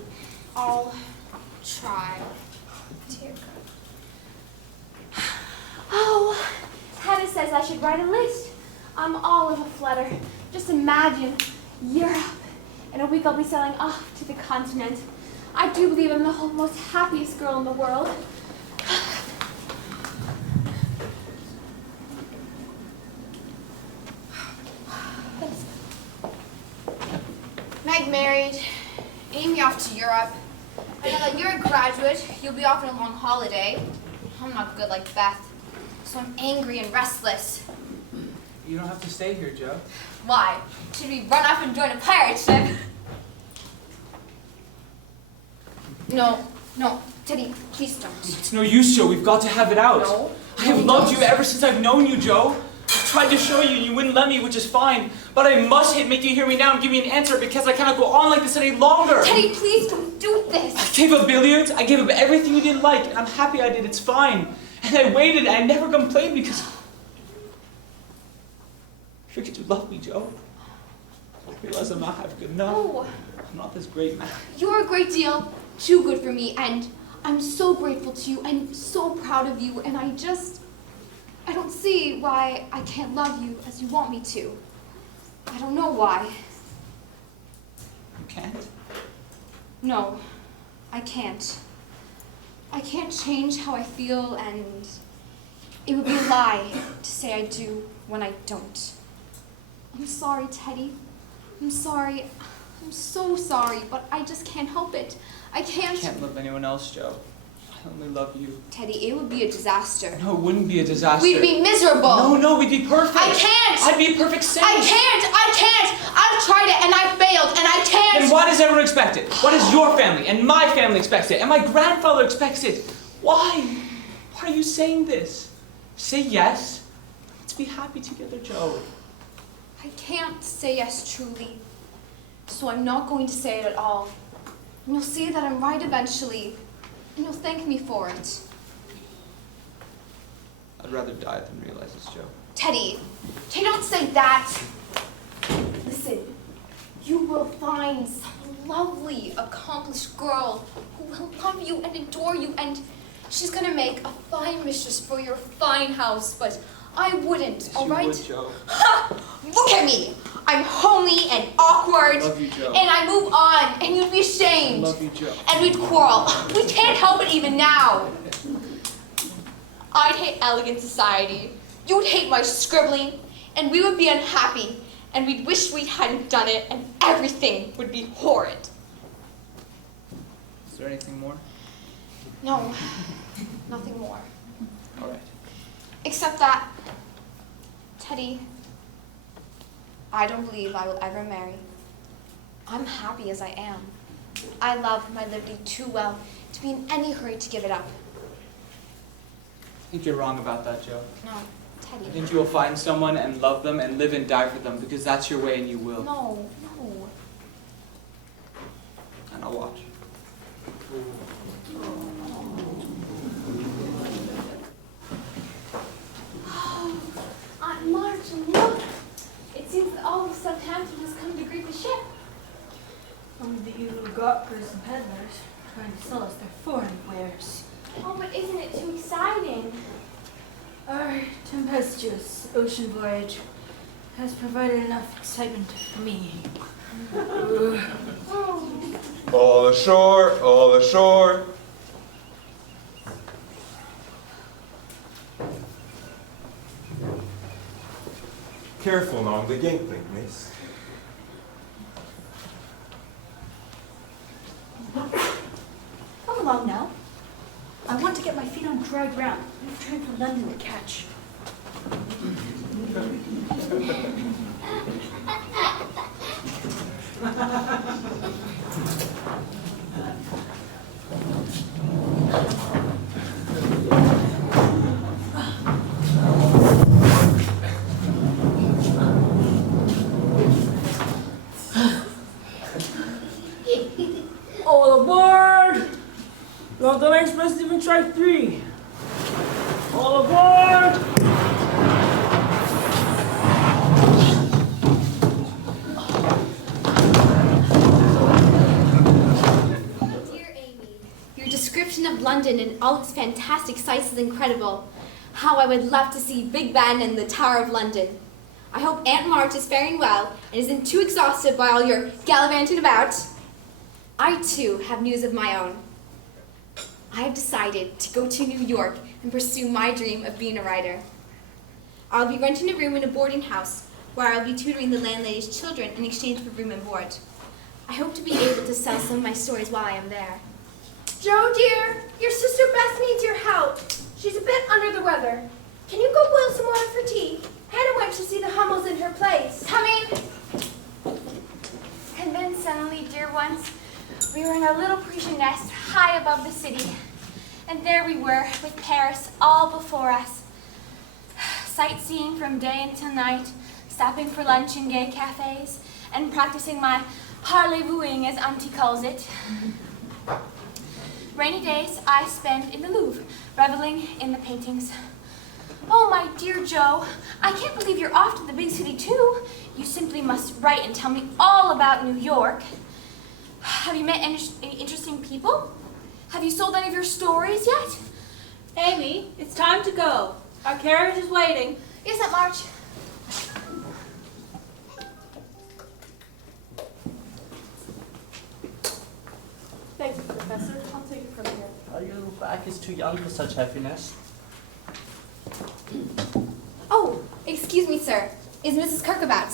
I'll try. Dear God. Oh, Hannah says I should write a list. I'm all of a flutter. Just imagine, Europe. In a week I'll be sailing off to the continent. I do believe I'm the most happiest girl in the world. Meg married, Amy off to Europe. I know that you're a graduate, you'll be off on a long holiday. I'm not good like Beth, so I'm angry and restless. You don't have to stay here, Joe. Why? Should we run off and join a pirate ship? No, Teddy, please don't. It's no use, Joe. We've got to have it out. No. I have loved you ever since I've known you, Joe. I've tried to show you and you wouldn't let me, which is fine. But I must make you hear me now and give me an answer because I cannot go on like this any longer. Teddy, please don't do this. I gave up billiards. I gave up everything you didn't like. And I'm happy I did. It's fine. And I waited and I never complained because... I figured you loved me, Joe. I realize I'm not half good enough. No. I'm not this great man. You're a great deal too good for me, and I'm so grateful to you and so proud of you, and I don't see why I can't love you as you want me to. I don't know why. You can't? No, I can't. I can't change how I feel, and it would be a lie to say I do when I don't. I'm sorry, Teddy. I'm sorry. I'm so sorry, but I just can't help it. I I can't love anyone else, Joe. I only love you. Teddy, it would be a disaster. No, it wouldn't be a disaster. We'd be miserable. No, we'd be perfect. I can't. I'd be a perfect saint. I can't. I've tried it and I failed and I can't. Then why does everyone expect it? Why does your family and my family expect it? And my grandfather expects it? Why? Why are you saying this? Say yes. Let's be happy together, Joe. I can't say yes truly, so I'm not going to say it at all. And you'll see that I'm right eventually, and you'll thank me for it. I'd rather die than realize this, Joe. Teddy, don't say that. Listen, you will find some lovely, accomplished girl who will love you and adore you, and she's gonna make a fine mistress for your fine house, but I wouldn't, Yes, all right? You would, Joe. Ha! Look at me! I'm homely and awkward, I love you, Joe. and I move on, and you'd be ashamed. I love you, Joe. And we'd quarrel. We can't help it even now. I'd hate elegant society. You'd hate my scribbling, and we would be unhappy, and we'd wish we hadn't done it, and everything would be horrid. Is there anything more? No, nothing more. All right. Except that, Teddy, I don't believe I will ever marry. I'm happy as I am. I love my liberty too well to be in any hurry to give it up. I think you're wrong about that, Joe. No, Teddy. I think you will find someone and love them and live and die for them because that's your way and you will. No. And I'll watch. Aunt March, look! It seems that all of Southampton has come to greet the ship. Only the evil gawkers and peddlers trying to sell us their foreign wares. Oh, but isn't it too exciting? Our tempestuous ocean voyage has provided enough excitement for me. All ashore, all ashore. Careful now on the gangplank, miss. Come along now. I want to get my feet on dry ground. We've trained from London to catch. All aboard! London Express Even Track 3. All aboard! Dear Amy, your description of London and all its fantastic sights is incredible. How I would love to see Big Ben and the Tower of London. I hope Aunt March is faring well and isn't too exhausted by all your gallivanting about. I, too, have news of my own. I have decided to go to New York and pursue my dream of being a writer. I'll be renting a room in a boarding house where I'll be tutoring the landlady's children in exchange for room and board. I hope to be able to sell some of my stories while I am there. Joe, dear, your sister Beth needs your help. She's a bit under the weather. Can you go boil some water for tea? Hannah went to see the Hummels in her place. Coming! And then suddenly, dear ones, we were in our little Parisian nest high above the city. And there we were, with Paris all before us. Sightseeing from day until night, stopping for lunch in gay cafes, and practicing my parlez-vouing, as Auntie calls it. Rainy days I spend in the Louvre, reveling in the paintings. Oh, my dear Joe, I can't believe you're off to the big city too. You simply must write and tell me all about New York. Have you met any interesting people? Have you sold any of your stories yet? Amy, it's time to go. Our carriage is waiting. Yes, Aunt March. Thank you, Professor. I'll take it from here. Your little back is too young for such heaviness. Oh, excuse me, sir. Is Mrs. Kirk about?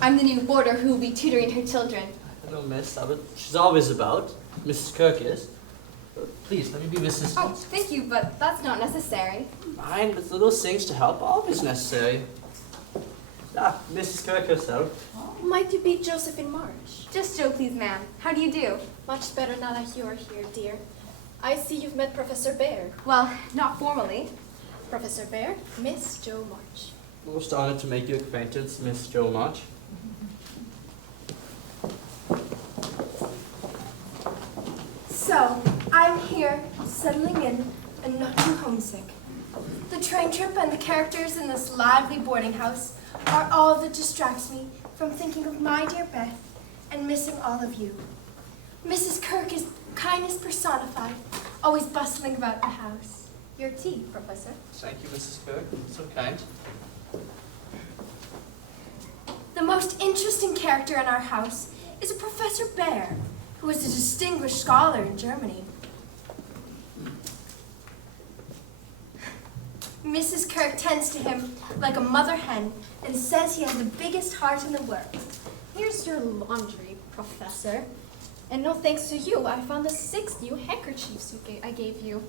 I'm the new boarder who will be tutoring her children. Hello, miss. She's always about. Mrs. Kirk is. Please, let me be of assistance. Oh, thank you, but that's not necessary. Fine, but little things to help are always necessary. Ah, Mrs. Kirk herself. Might you be Josephine March? Just Joe, please, ma'am. How do you do? Much better now that you're here, dear. I see you've met Professor Bear. Well, not formally. Professor Bear, Miss Jo March. Most honored to make your acquaintance, Miss Jo March. So, I'm here, settling in, and not too homesick. The train trip and the characters in this lively boarding house are all that distracts me from thinking of my dear Beth and missing all of you. Mrs. Kirk is kindness personified, always bustling about the house. Your tea, Professor. Thank you, Mrs. Kirk. So kind. The most interesting character in our house is a Professor Bear, who is a distinguished scholar in Germany. Mrs. Kirk tends to him like a mother hen and says he has the biggest heart in the world. Here's your laundry, Professor. And no thanks to you, I found the 6 new handkerchiefs I gave you.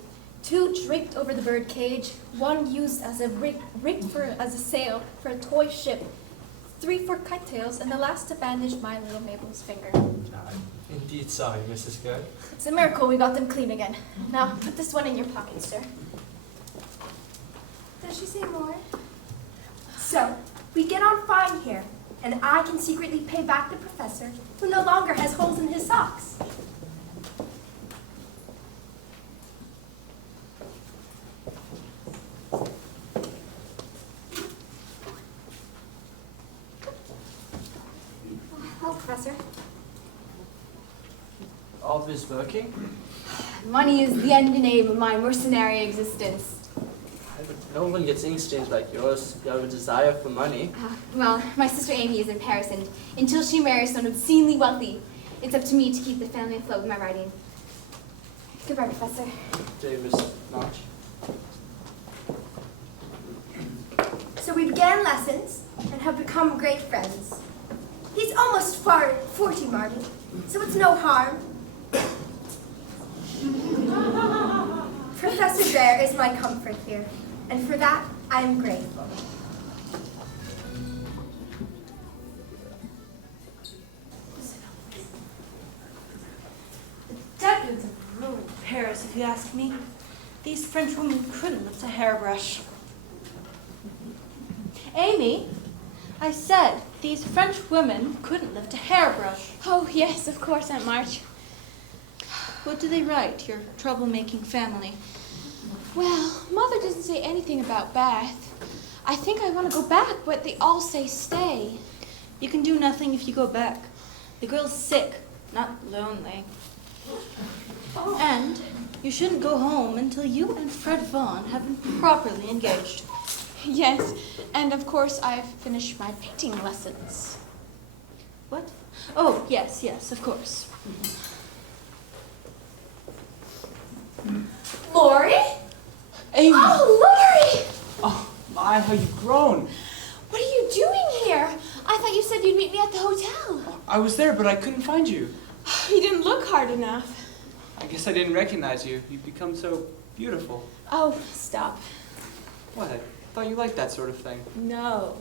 2 draped over the bird cage, 1 used as a rig as a sail for a toy ship, 3 for kite-tails, and the last to bandage my little Mabel's finger. Indeed sorry, Mrs. Kirk. It's a miracle we got them clean again. Now, put this one in your pocket, sir. Does she say more? So, we get on fine here, and I can secretly pay back the professor, who no longer has holes in his socks. Hello, Professor. All this working? Money is the end and aim of my mercenary existence. No one gets ink stains like yours. You have a desire for money. Well, my sister Amy is in Paris, and until she marries someone obscenely wealthy, it's up to me to keep the family afloat with my writing. Goodbye, Professor. Good day, Miss March. So we began lessons and have become great friends. He's almost 40, Marty, so it's no harm. Professor Bear is my comfort here, and for that I am grateful. Decades of ruined Paris, if you ask me. These French women couldn't lift a hairbrush. Amy, I said these French women couldn't lift a hairbrush. Oh, yes, of course, Aunt March. What do they write, your troublemaking family? Well, Mother doesn't say anything about Beth. I think I want to go back, but they all say stay. You can do nothing if you go back. The girl's sick, not lonely. And you shouldn't go home until you and Fred Vaughn have been properly engaged. Yes, and of course I've finished my painting lessons. What? Oh, yes, of course. Lori? Amy! Oh, Lori! Oh, my, how you've grown. What are you doing here? I thought you said you'd meet me at the hotel. I was there, but I couldn't find you. You didn't look hard enough. I guess I didn't recognize you. You've become so beautiful. Oh, stop. What? I thought you liked that sort of thing. No.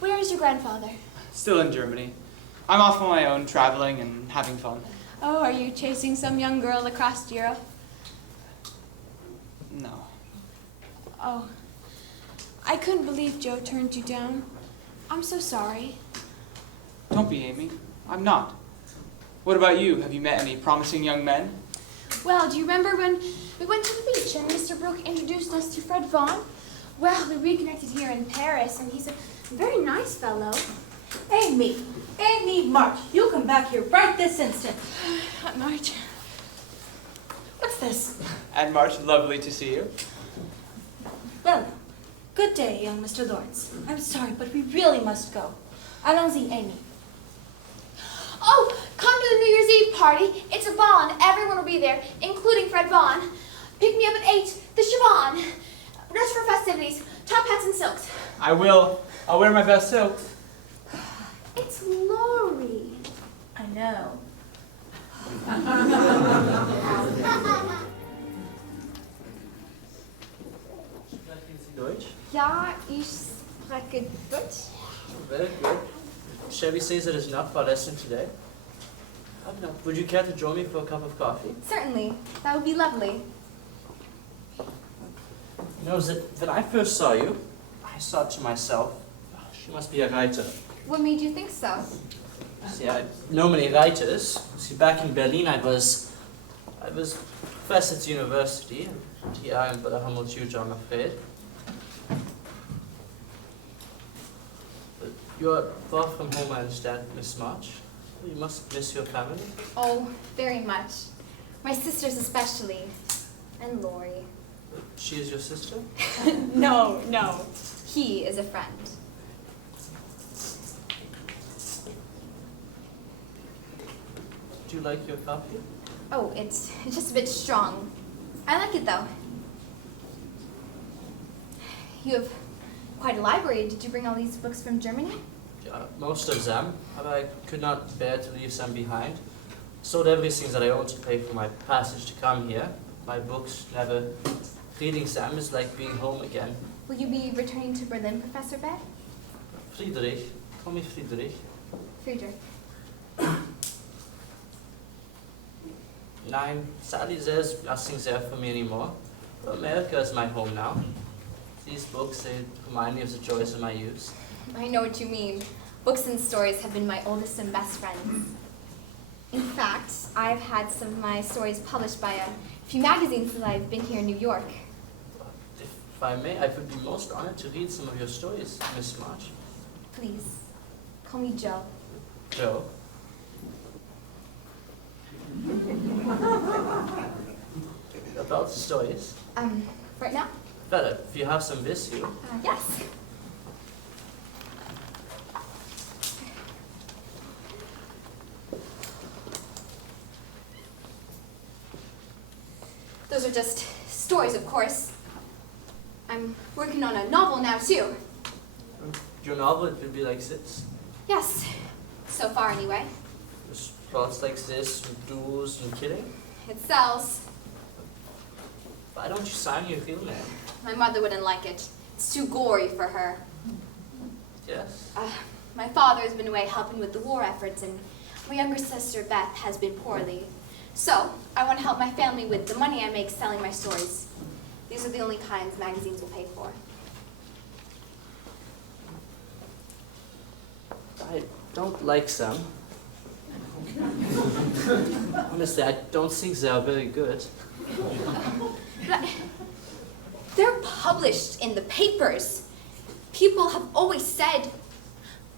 Where is your grandfather? Still in Germany. I'm off on my own, traveling and having fun. Oh, are you chasing some young girl across Europe? No. Oh. I couldn't believe Joe turned you down. I'm so sorry. Don't be, Amy. I'm not. What about you? Have you met any promising young men? Well, do you remember when we went to the beach and Mr. Brooke introduced us to Fred Vaughn? Well, we reconnected here in Paris, and he's a very nice fellow. Amy March, you come back here right this instant. Aunt March. What's this? And March, lovely to see you. Well, good day, young Mr. Lawrence. I'm sorry, but we really must go. Allons-y, Amy. Oh, come to the New Year's Eve party. It's a ball, and everyone will be there, including Fred Vaughn. Pick me up at 8. The Siobhan. Dress for festivities. Top hats and silks. I will. I'll wear my best silk. It's Lori. I know. Sprechen Sie Deutsch? Ja, ich spreche Deutsch. Very good. Shall we say that it's not for lesson today? Would you care to join me for a cup of coffee? Certainly. That would be lovely. You know, that when I first saw you, I thought to myself, "Oh, she must be a writer." What made you think so? See, I know many writers. See, back in Berlin, I was professor at university, and here I am but a humble tutor, I'm afraid. But you are far from home, I understand, Miss March. You must miss your family. Oh, very much. My sisters especially. And Lori. She is your sister? No. He is a friend. Do you like your coffee? Oh, it's just a bit strong. I like it though. You have quite a library. Did you bring all these books from Germany? Yeah, most of them, but I could not bear to leave some behind. Sold everything that I owned to pay for my passage to come here. My books, never. Reading them is like being home again. Will you be returning to Berlin, Professor Beck? Friedrich. Call me Friedrich. Friedrich. Nein, sadly there's nothing there for me anymore. America is my home now. These books, they remind me of the joys of my youth. I know what you mean. Books and stories have been my oldest and best friends. In fact, I've had some of my stories published by a few magazines since I've been here in New York. If I may, I would be most honored to read some of your stories, Miss March. Please, call me Joe. Joe? About the stories? Right now? Well, if you have some with you. Yes. Those are just stories, of course. I'm working on a novel now, too. Your novel, it will be like this. Yes, so far anyway. There's plots like this, and duels and killing. It sells. Why don't you sign your real name? My mother wouldn't like it. It's too gory for her. Yes? My father has been away helping with the war efforts, and my younger sister, Beth, has been poorly. So, I want to help my family with the money I make selling my stories. These are the only kinds magazines will pay for. I don't like them. Honestly, I don't think they are very good. But they're published in the papers. People have always said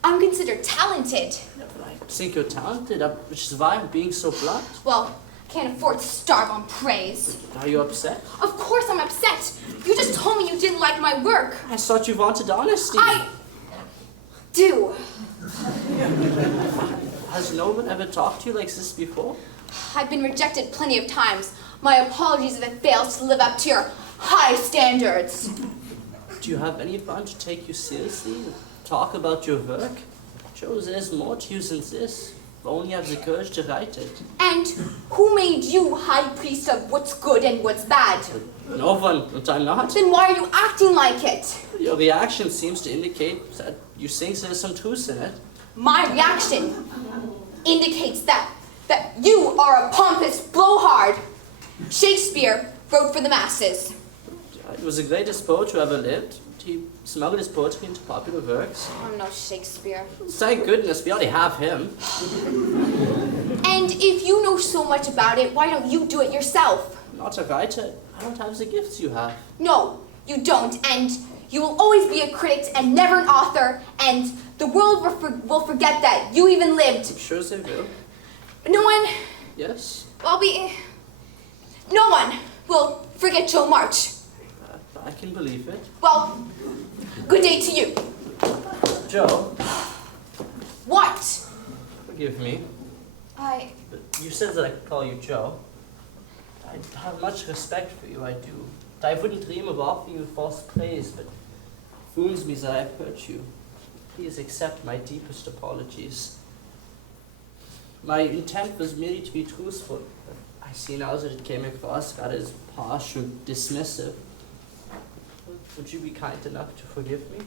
I'm considered talented. I think you're talented, which is why I'm being so blunt. Well, I can't afford to starve on praise. Are you upset? Of course I'm upset. You just told me you didn't like my work. I thought you wanted honesty. I do. Has no one ever talked to you like this before? I've been rejected plenty of times. My apologies if it fails to live up to your high standards. Do you have anyone to take you seriously? Talk about your work? Joe, there's more to you than this. You only have the courage to write it. And who made you high priest of what's good and what's bad? No one, and I'm not. Then why are you acting like it? Your reaction seems to indicate that you think there's some truth in it. My reaction indicates that you are a pompous blowhard. Shakespeare wrote for the masses. He was the greatest poet who ever lived. He smuggled his poetry into popular works. I'm no Shakespeare. Thank goodness, we already have him. And if you know so much about it, why don't you do it yourself? I'm not a writer. I don't have the gifts you have. No, you don't, and you will always be a critic and never an author, and the world will forget that you even lived. I'm sure they will. No one Yes? no one will forget Joe March. I can believe it. Well, good day to you. Joe? What? Forgive me. But you said that I could call you Joe. I have much respect for you, I do. I wouldn't dream of offering you false praise, but it wounds me that I've hurt you. Please accept my deepest apologies. My intent was merely to be truthful, but I see now that it came across rather as harsh or dismissive. Would you be kind enough to forgive me?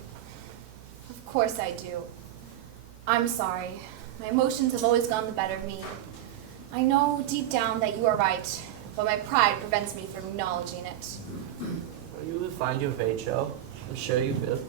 Of course I do. I'm sorry. My emotions have always gone the better of me. I know deep down that you are right, but my pride prevents me from acknowledging it. Well, you will find your way, Joe. I'm sure you will.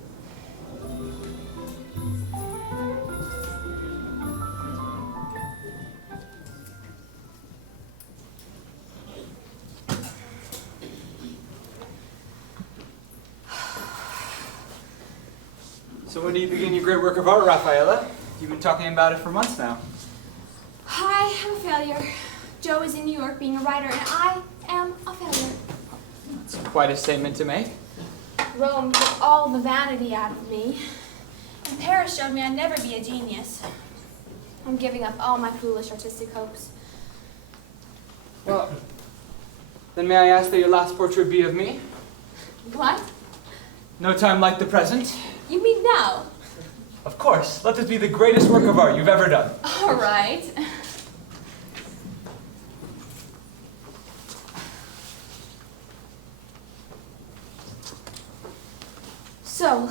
So when do you begin your great work of art, Rafaela? You've been talking about it for months now. I am a failure. Joe is in New York being a writer, and I am a failure. It's quite a statement to make. Rome took all the vanity out of me, and Paris showed me I'd never be a genius. I'm giving up all my foolish artistic hopes. Well, then may I ask that your last portrait be of me? What? No time like the present. You mean now? Of course. Let this be the greatest work of art you've ever done. All right. So,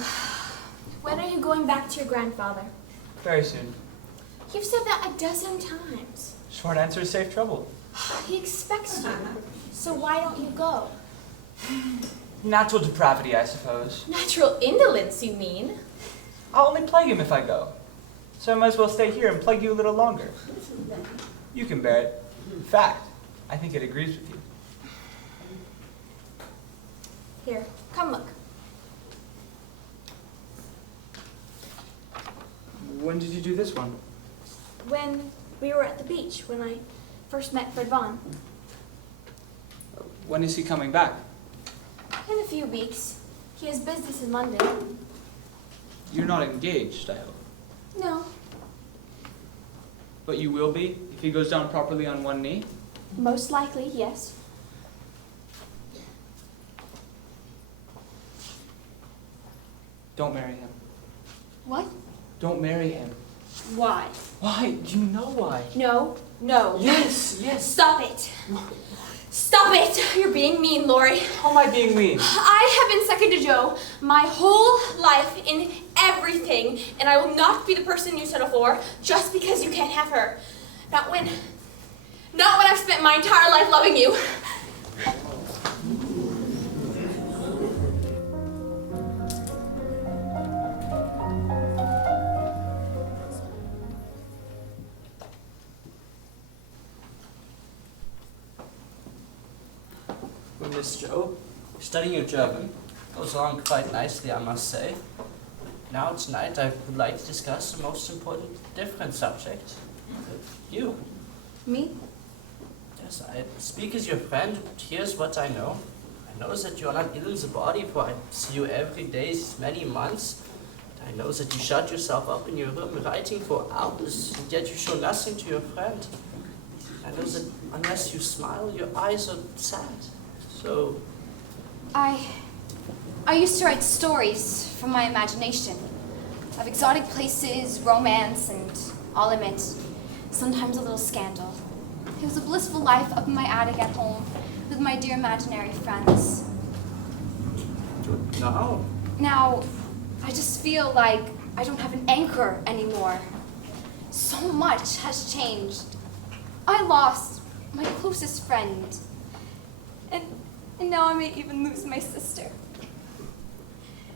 when are you going back to your grandfather? Very soon. You've said that a dozen times. Short answer is safe trouble. He expects you, so why don't you go? Natural depravity, I suppose. Natural indolence, you mean? I'll only plague him if I go. So I might as well stay here and plague you a little longer. You can bear it. In fact, I think it agrees with you. Here, come look. When did you do this one? When we were at the beach, when I first met Fred Vaughn. When is he coming back? In a few weeks. He has business in London. You're not engaged, I hope. No. But you will be, if he goes down properly on one knee? Most likely, yes. Don't marry him. What? Don't marry him. Why? Why? You know why. No, no. Yes, yes. Stop it. Stop it! You're being mean, Lori. How am I being mean? I have been second to Joe my whole life in everything, and I will not be the person you settle for just because you can't have her. Not when I've spent my entire life loving you. Miss Joe, studying your German goes along quite nicely, I must say. Now tonight I would like to discuss the most important different subject. You. Me? Yes, I speak as your friend. Here's what I know. I know that you are not ill in the body, for I see you every day these many months. I know that you shut yourself up in your room writing for hours, and yet you show nothing to your friend. I know that unless you smile, your eyes are sad. So, I used to write stories from my imagination of exotic places, romance, and I'll admit, sometimes a little scandal. It was a blissful life up in my attic at home with my dear imaginary friends. no. Now, I just feel like I don't have an anchor anymore. So much has changed. I lost my closest friend. And now I may even lose my sister.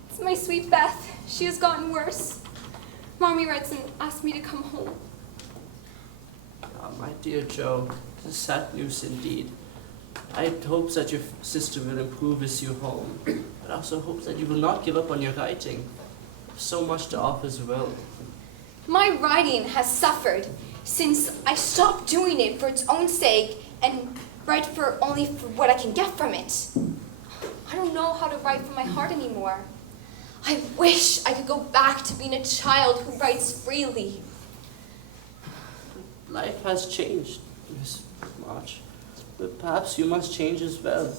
It's my sweet Beth. She has gotten worse. Mommy writes and asks me to come home. Oh, my dear Joe, this is sad news indeed. I hope that your sister will improve as you home, but I also hope that you will not give up on your writing. You have so much to offer as well. My writing has suffered since I stopped doing it for its own sake and write only for what I can get from it. I don't know how to write from my heart anymore. I wish I could go back to being a child who writes freely. Life has changed, Miss March. But perhaps you must change as well.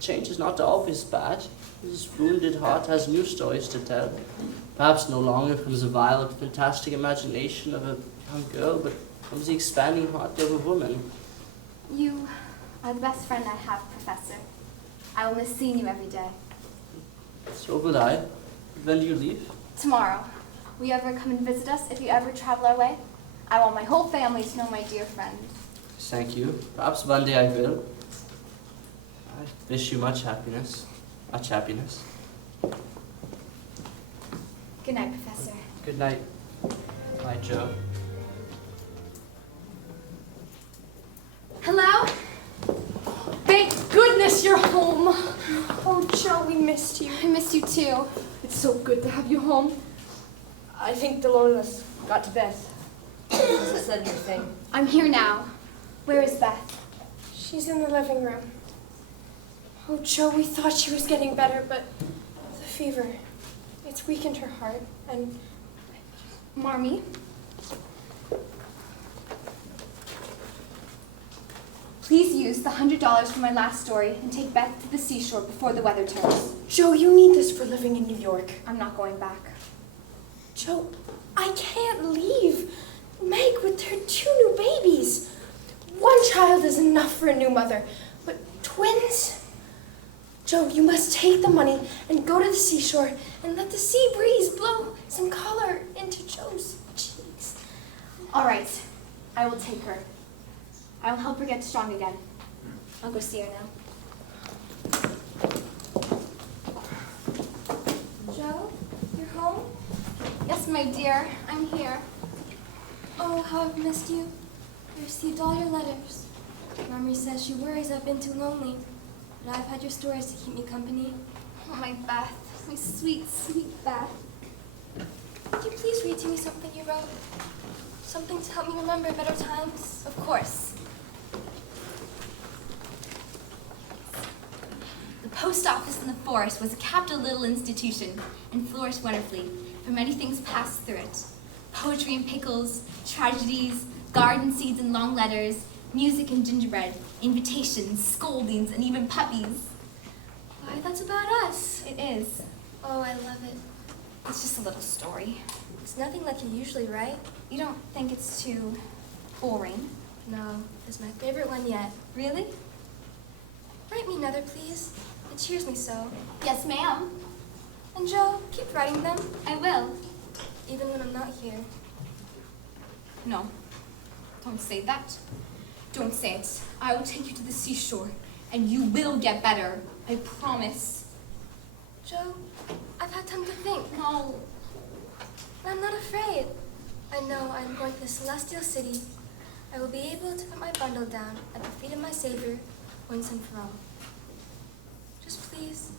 Change is not always bad. His wounded heart has new stories to tell. Perhaps no longer comes the wild, fantastic imagination of a young girl, but comes the expanding heart of a woman. You are the best friend I have, Professor. I will miss seeing you every day. So will I. When do you leave? Tomorrow. Will you ever come and visit us if you ever travel our way? I want my whole family to know my dear friend. Thank you. Perhaps one day I will. I wish you much happiness. Much happiness. Good night, Professor. Good night. Bye, Joe. Hello? Thank goodness you're home. Oh, Joe, we missed you. I missed you too. It's so good to have you home. I think Dolores got to Beth. Hasn't said anything. I'm here now. Where is Beth? She's in the living room. Oh, Joe, we thought she was getting better, but the fever, it's weakened her heart, and... Marmee? Please use the $100 from my last story and take Beth to the seashore before the weather turns. Joe, you need this for living in New York. I'm not going back. Joe, I can't leave Meg with her 2 new babies. One child is enough for a new mother, but twins? Joe, you must take the money and go to the seashore and let the sea breeze blow some color into Joe's cheeks. All right, I will take her. I will help her get strong again. I'll go see her now. Joe, you're home? Yes, my dear, I'm here. Oh, how I've missed you. I received all your letters. Mommy says she worries I've been too lonely, but I've had your stories to keep me company. Oh, my Beth, my sweet, sweet Beth. Would you please read to me something you wrote? Something to help me remember better times? Of course. The post office in the forest was a capital little institution and flourished wonderfully, for many things passed through it. Poetry and pickles, tragedies, garden seeds and long letters, music and gingerbread, invitations, scoldings, and even puppies. Why, that's about us. It is. Oh, I love it. It's just a little story. It's nothing like you usually write. You don't think it's too boring? No, it's my favorite one yet. Really? Write me another, please. It cheers me so. Yes, ma'am. And Joe, keep writing them. I will. Even when I'm not here. No. Don't say that. Don't say it. I will take you to the seashore, and you will get better. I promise. Joe, I've had time to think. No. I'm not afraid. I know I'm going to the celestial city. I will be able to put my bundle down at the feet of my Savior once and for all. Just please,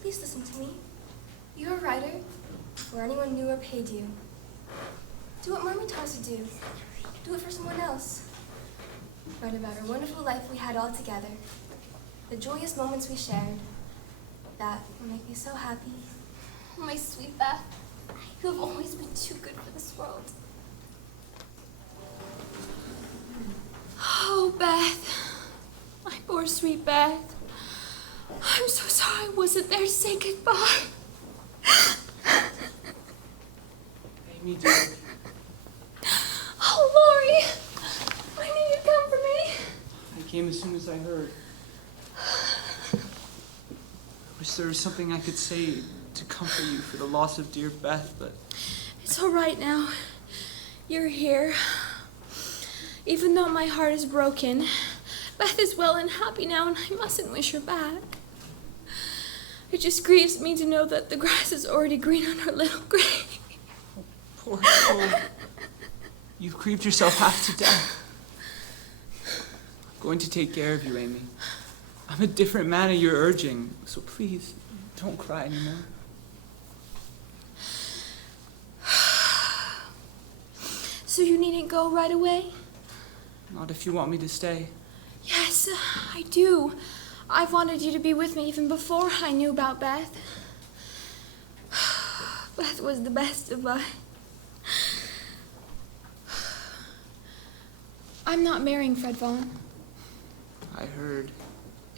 please listen to me. You're a writer, or anyone knew or paid you. Do what Mommy taught us to do. Do it for someone else. Write about our wonderful life we had all together. The joyous moments we shared. That will make me so happy. My sweet Beth, you have always been too good for this world. Oh, Beth. My poor sweet Beth. I'm so sorry I wasn't there to say goodbye. Amy, dear. Oh, Lori. I knew you'd come for me. I came as soon as I heard. I wish there was something I could say to comfort you for the loss of dear Beth, but... It's all right now. You're here. Even though my heart is broken, Beth is well and happy now, and I mustn't wish her back. It just grieves me to know that the grass is already green on her little grave. Poor soul. You've grieved yourself half to death. I'm going to take care of you, Amy. I'm a different man at your urging, so please, don't cry anymore. So you needn't go right away? Not if you want me to stay. Yes, I do. I've wanted you to be with me even before I knew about Beth. Beth was the best of us. I'm not marrying Fred Vaughn. I heard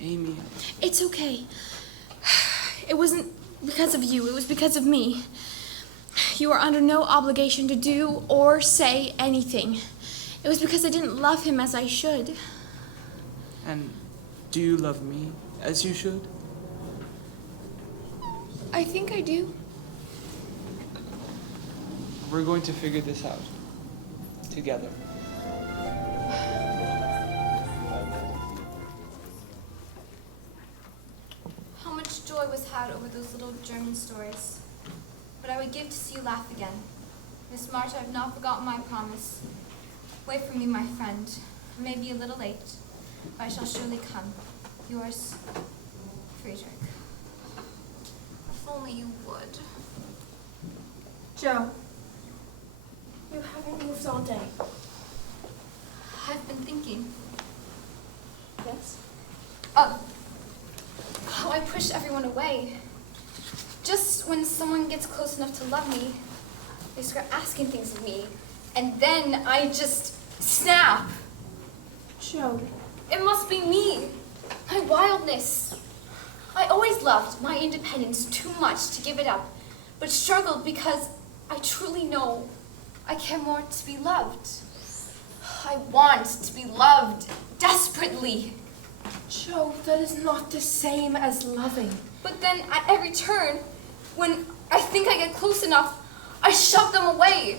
Amy. It's okay. It wasn't because of you. It was because of me. You are under no obligation to do or say anything. It was because I didn't love him as I should. And do you love me as you should? I think I do. We're going to figure this out. Together. How much joy was had over those little German stories. But I would give to see you laugh again. Miss March, I have not forgotten my promise. Wait for me, my friend. I may be a little late, but I shall surely come. Yours, Friedrich. If only you would. Joe, you haven't moved all day. I've been thinking. Yes? How I push everyone away. Just when someone gets close enough to love me, they start asking things of me, and then I just snap. Joe. It must be me, my wildness. I always loved my independence too much to give it up, but struggled because I truly know I care more to be loved. I want to be loved desperately. Joe, that is not the same as loving. But then at every turn, when I think I get close enough, I shove them away.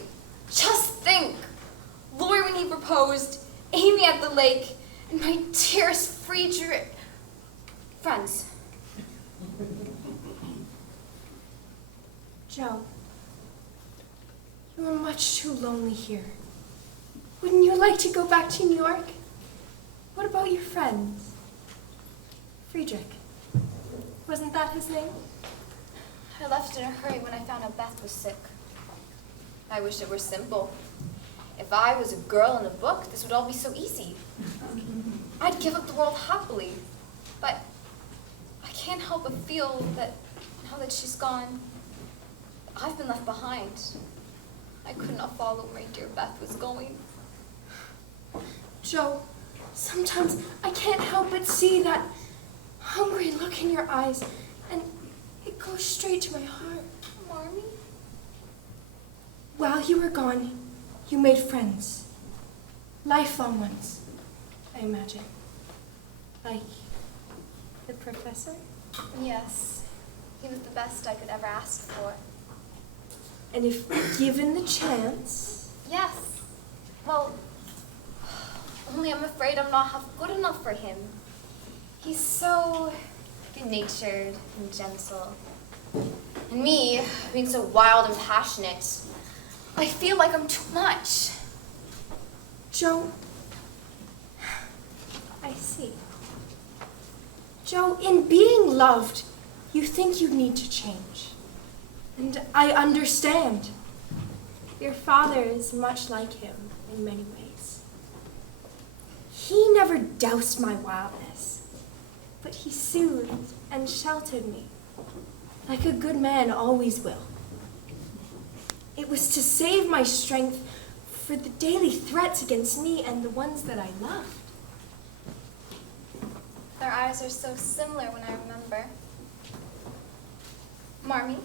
Just think. Lori when he proposed, Amy at the lake, and my dearest Friedrich. Friends. Joe, you are much too lonely here. Wouldn't you like to go back to New York? What about your friends? Friedrich. Wasn't that his name? I left in a hurry when I found out Beth was sick. I wish it were simple. If I was a girl in a book, this would all be so easy. I'd give up the world happily. But I can't help but feel that now that she's gone, I've been left behind. I could not follow where dear Beth was going. Joe, sometimes I can't help but see that hungry look in your eyes, and it goes straight to my heart. Marmee? While you were gone, you made friends. Lifelong ones, I imagine. Like the professor? Yes. He was the best I could ever ask for. And if given the chance... Yes. Well, only I'm afraid I'm not half good enough for him. He's so good-natured and gentle. And me, being so wild and passionate, I feel like I'm too much. Joe, I see. Joe, in being loved, you think you need to change. And I understand. Your father is much like him in many ways. He never doused my wildness, but he soothed and sheltered me, like a good man always will. It was to save my strength for the daily threats against me and the ones that I loved. Their eyes are so similar when I remember. Marmee,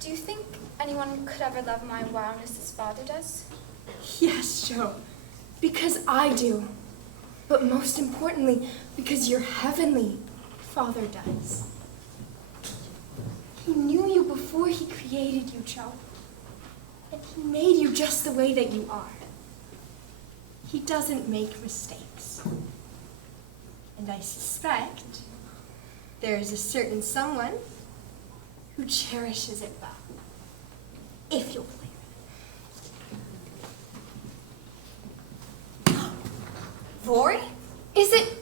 do you think anyone could ever love my wildness as father does? Yes, Joe, because I do. But most importantly, because your heavenly Father does. He knew you before he created you, Joe. And he made you just the way that you are. He doesn't make mistakes. And I suspect there is a certain someone who cherishes it well. If you'll believe it. Lori? Is it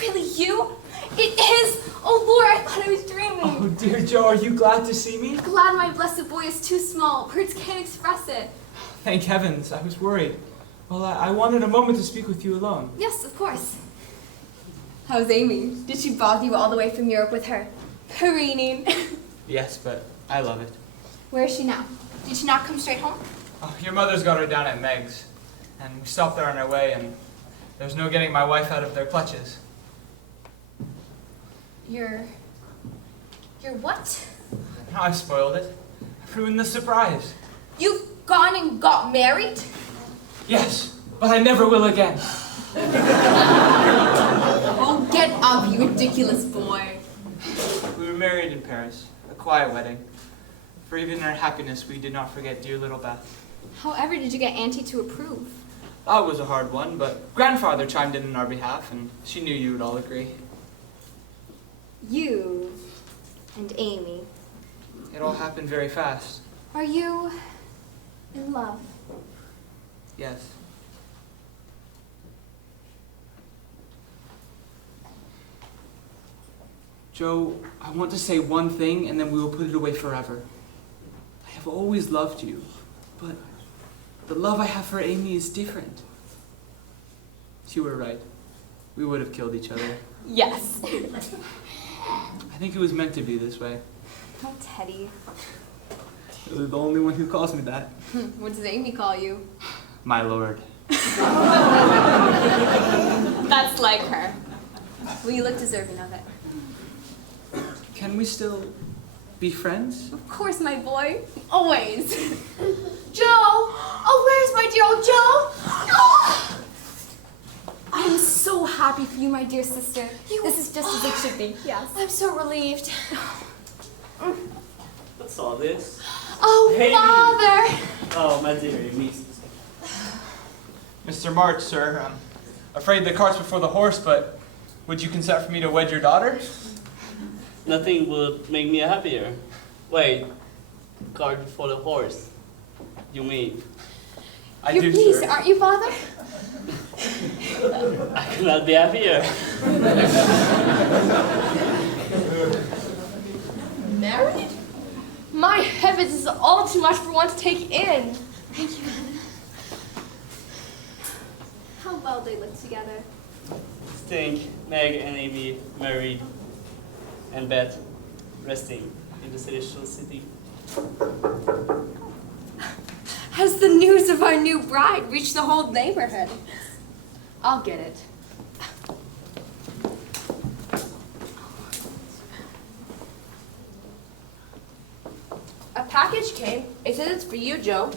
really you? It is! Oh, Lord, I thought I was dreaming. Oh, dear Joe, are you glad to see me? Glad my blessed boy is too small. Words can't express it. Thank heavens, I was worried. Well, I wanted a moment to speak with you alone. Yes, of course. How's Amy? Did she bother you all the way from Europe with her careening? Yes, but I love it. Where is she now? Did she not come straight home? Oh, your mother's got her down at Meg's, and we stopped there on our way, and There's no getting my wife out of their clutches. You're what? Now I've spoiled it. I've ruined the surprise. You've gone and got married? Yes, but I never will again. Oh, get up, you ridiculous boy. We were married in Paris, a quiet wedding. For even in our happiness, we did not forget dear little Beth. However did you get Auntie to approve? That was a hard one, but grandfather chimed in on our behalf, and she knew you would all agree. You and Amy. It all happened very fast. Are you in love? Yes. Joe, I want to say one thing, and then we will put it away forever. I have always loved you, but the love I have for Amy is different. You were right. We would have killed each other. Yes. I think it was meant to be this way. Oh, Teddy. You're the only one who calls me that. What does Amy call you? My lord. That's like her. Well, you look deserving of it. Can we still be friends? Of course, my boy. Always. Joe! Oh, where's my dear old Joe? Oh! I'm so happy for you, my dear sister. This is just as it should be. Yes. I'm so relieved. What's all this? Oh, Hey. Father! Oh, my dear Amy. Mr. March, sir, I'm afraid the cart's before the horse, but would you consent for me to wed your daughter? Nothing would make me happier. Wait, cart before the horse. You mean? You're pleased, aren't you, Father? I could not be happier. Married? My heavens, this is all too much for one to take in. Thank you. How well they look together. Think Meg and Amy married and Beth resting in the celestial city. Has the news of our new bride reached the whole neighborhood? I'll get it. A package came. It says it's for you, Joe.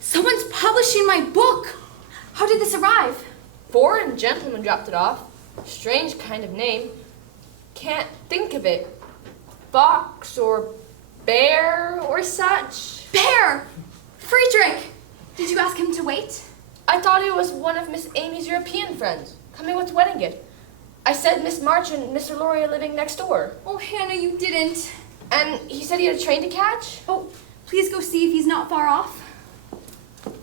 Someone's publishing my book! How did this arrive? Foreign gentleman dropped it off. Strange kind of name. Can't think of it. Fox or bear or such. Bear! Friedrich! Did you ask him to wait? I thought it was one of Miss Amy's European friends, coming with wedding gift. I said Miss March and Mr. Laurie are living next door. Oh, Hannah, you didn't. And he said he had a train to catch? Oh, please go see if he's not far off.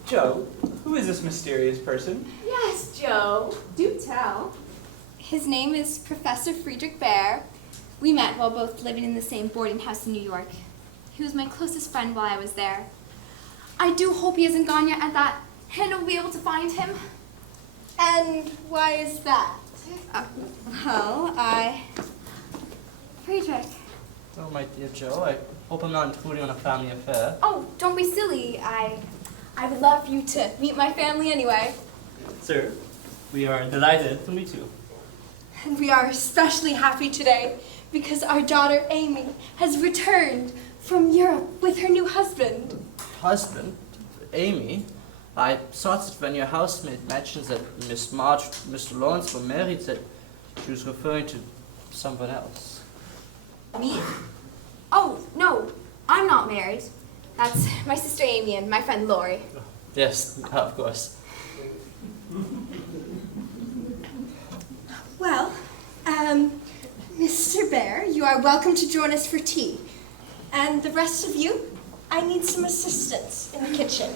Joe, who is this mysterious person? Yes, Joe. Do tell. His name is Professor Friedrich Bear. We met while both living in the same boarding house in New York. He was my closest friend while I was there. I do hope he hasn't gone yet and that Hannah will be able to find him. And why is that? Friedrich. Oh, my dear Joe, I hope I'm not intruding on a family affair. Oh, don't be silly. I would love for you to meet my family anyway. Sir, we are delighted to meet you. And we are especially happy today because our daughter Amy has returned from Europe with her new husband. Husband? Amy? I thought that when your housemaid mentions that Miss March and Mr. Lawrence were married, that she was referring to someone else. Me? Oh, no. I'm not married. That's my sister Amy and my friend Laurie. Yes, of course. Well, Mr. Bear, you are welcome to join us for tea. And the rest of you, I need some assistance in the kitchen.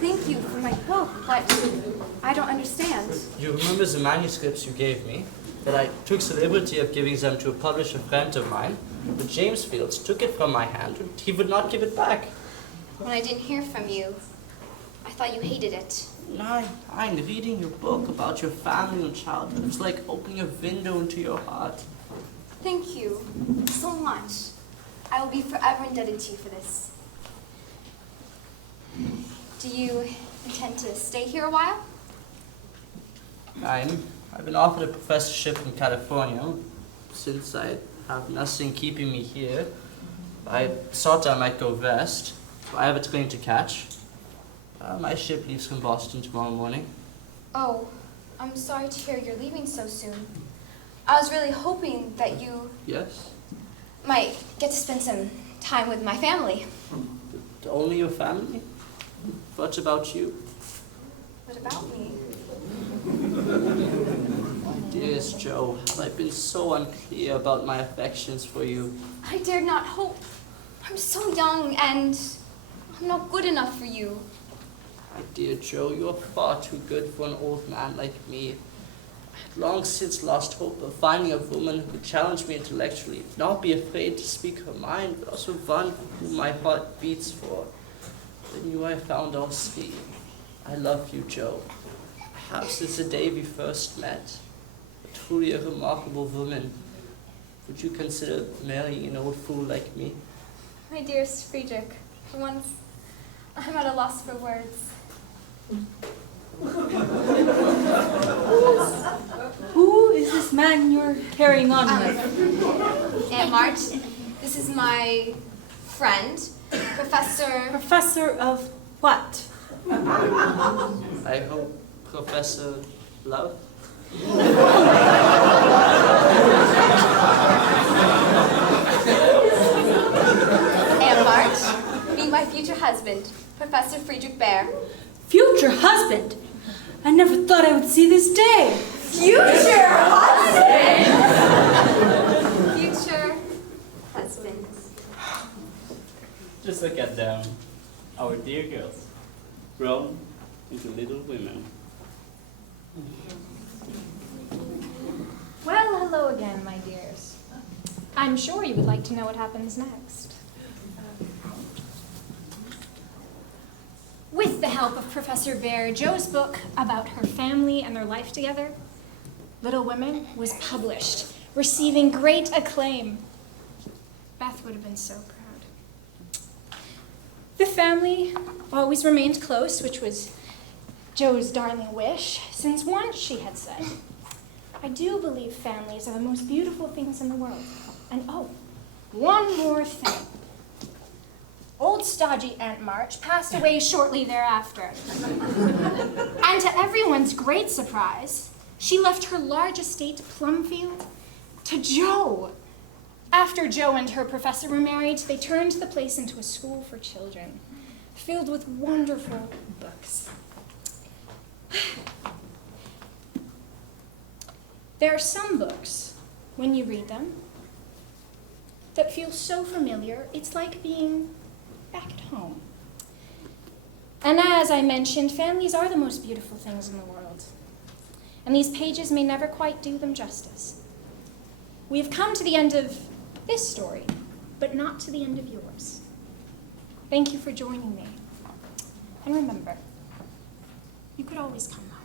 Thank you for my book, but I don't understand. You remember the manuscripts you gave me? That I took the liberty of giving them to a publisher friend of mine, but James Fields took it from my hand and he would not give it back. When I didn't hear from you, I thought you hated it. Nein, reading your book about your family and childhood is like opening a window into your heart. Thank you so much. I will be forever indebted to you for this. Do you intend to stay here a while? I've been offered a professorship in California. Since I have nothing keeping me here, I thought I might go west. So I have a train to catch. My ship leaves from Boston tomorrow morning. Oh, I'm sorry to hear you're leaving so soon. I was really hoping that you Yes? might get to spend some time with my family. Only your family? What about you? What about me? Dearest Joe, have I been so unclear about my affections for you? I dared not hope. I'm so young and I'm not good enough for you. My dear Joe, you are far too good for an old man like me. I had long since lost hope of finding a woman who could challenge me intellectually, not be afraid to speak her mind, but also one whom my heart beats for. In you I found all three. I love you, Joe. Perhaps since the day we first met. Truly a remarkable woman. Would you consider marrying an old fool like me? My dearest Friedrich, for once, I'm at a loss for words. Who is this man you're carrying on with? Aunt March, this is my friend, Professor... Professor of what? I hope Professor Love? Aunt March, meet my future husband, Professor Friedrich Baer. Future husband? I never thought I would see this day. Future husband? Future husband. Just look at them, our dear girls, grown into little women. Well, hello again, my dears. I'm sure you would like to know what happens next. With the help of Professor Baer, Jo's book about her family and their life together, Little Women, was published, receiving great acclaim. Beth would have been so proud. The family always remained close, which was Jo's darling wish, since once she had said, I do believe families are the most beautiful things in the world. And oh, one more thing. Old stodgy Aunt March passed away shortly thereafter. And to everyone's great surprise, she left her large estate, Plumfield, to Jo. After Jo and her professor were married, they turned the place into a school for children, filled with wonderful books. There are some books, when you read them, that feel so familiar, it's like being back at home. And as I mentioned, families are the most beautiful things in the world. And these pages may never quite do them justice. We have come to the end of this story, but not to the end of yours. Thank you for joining me. And remember, you could always come home.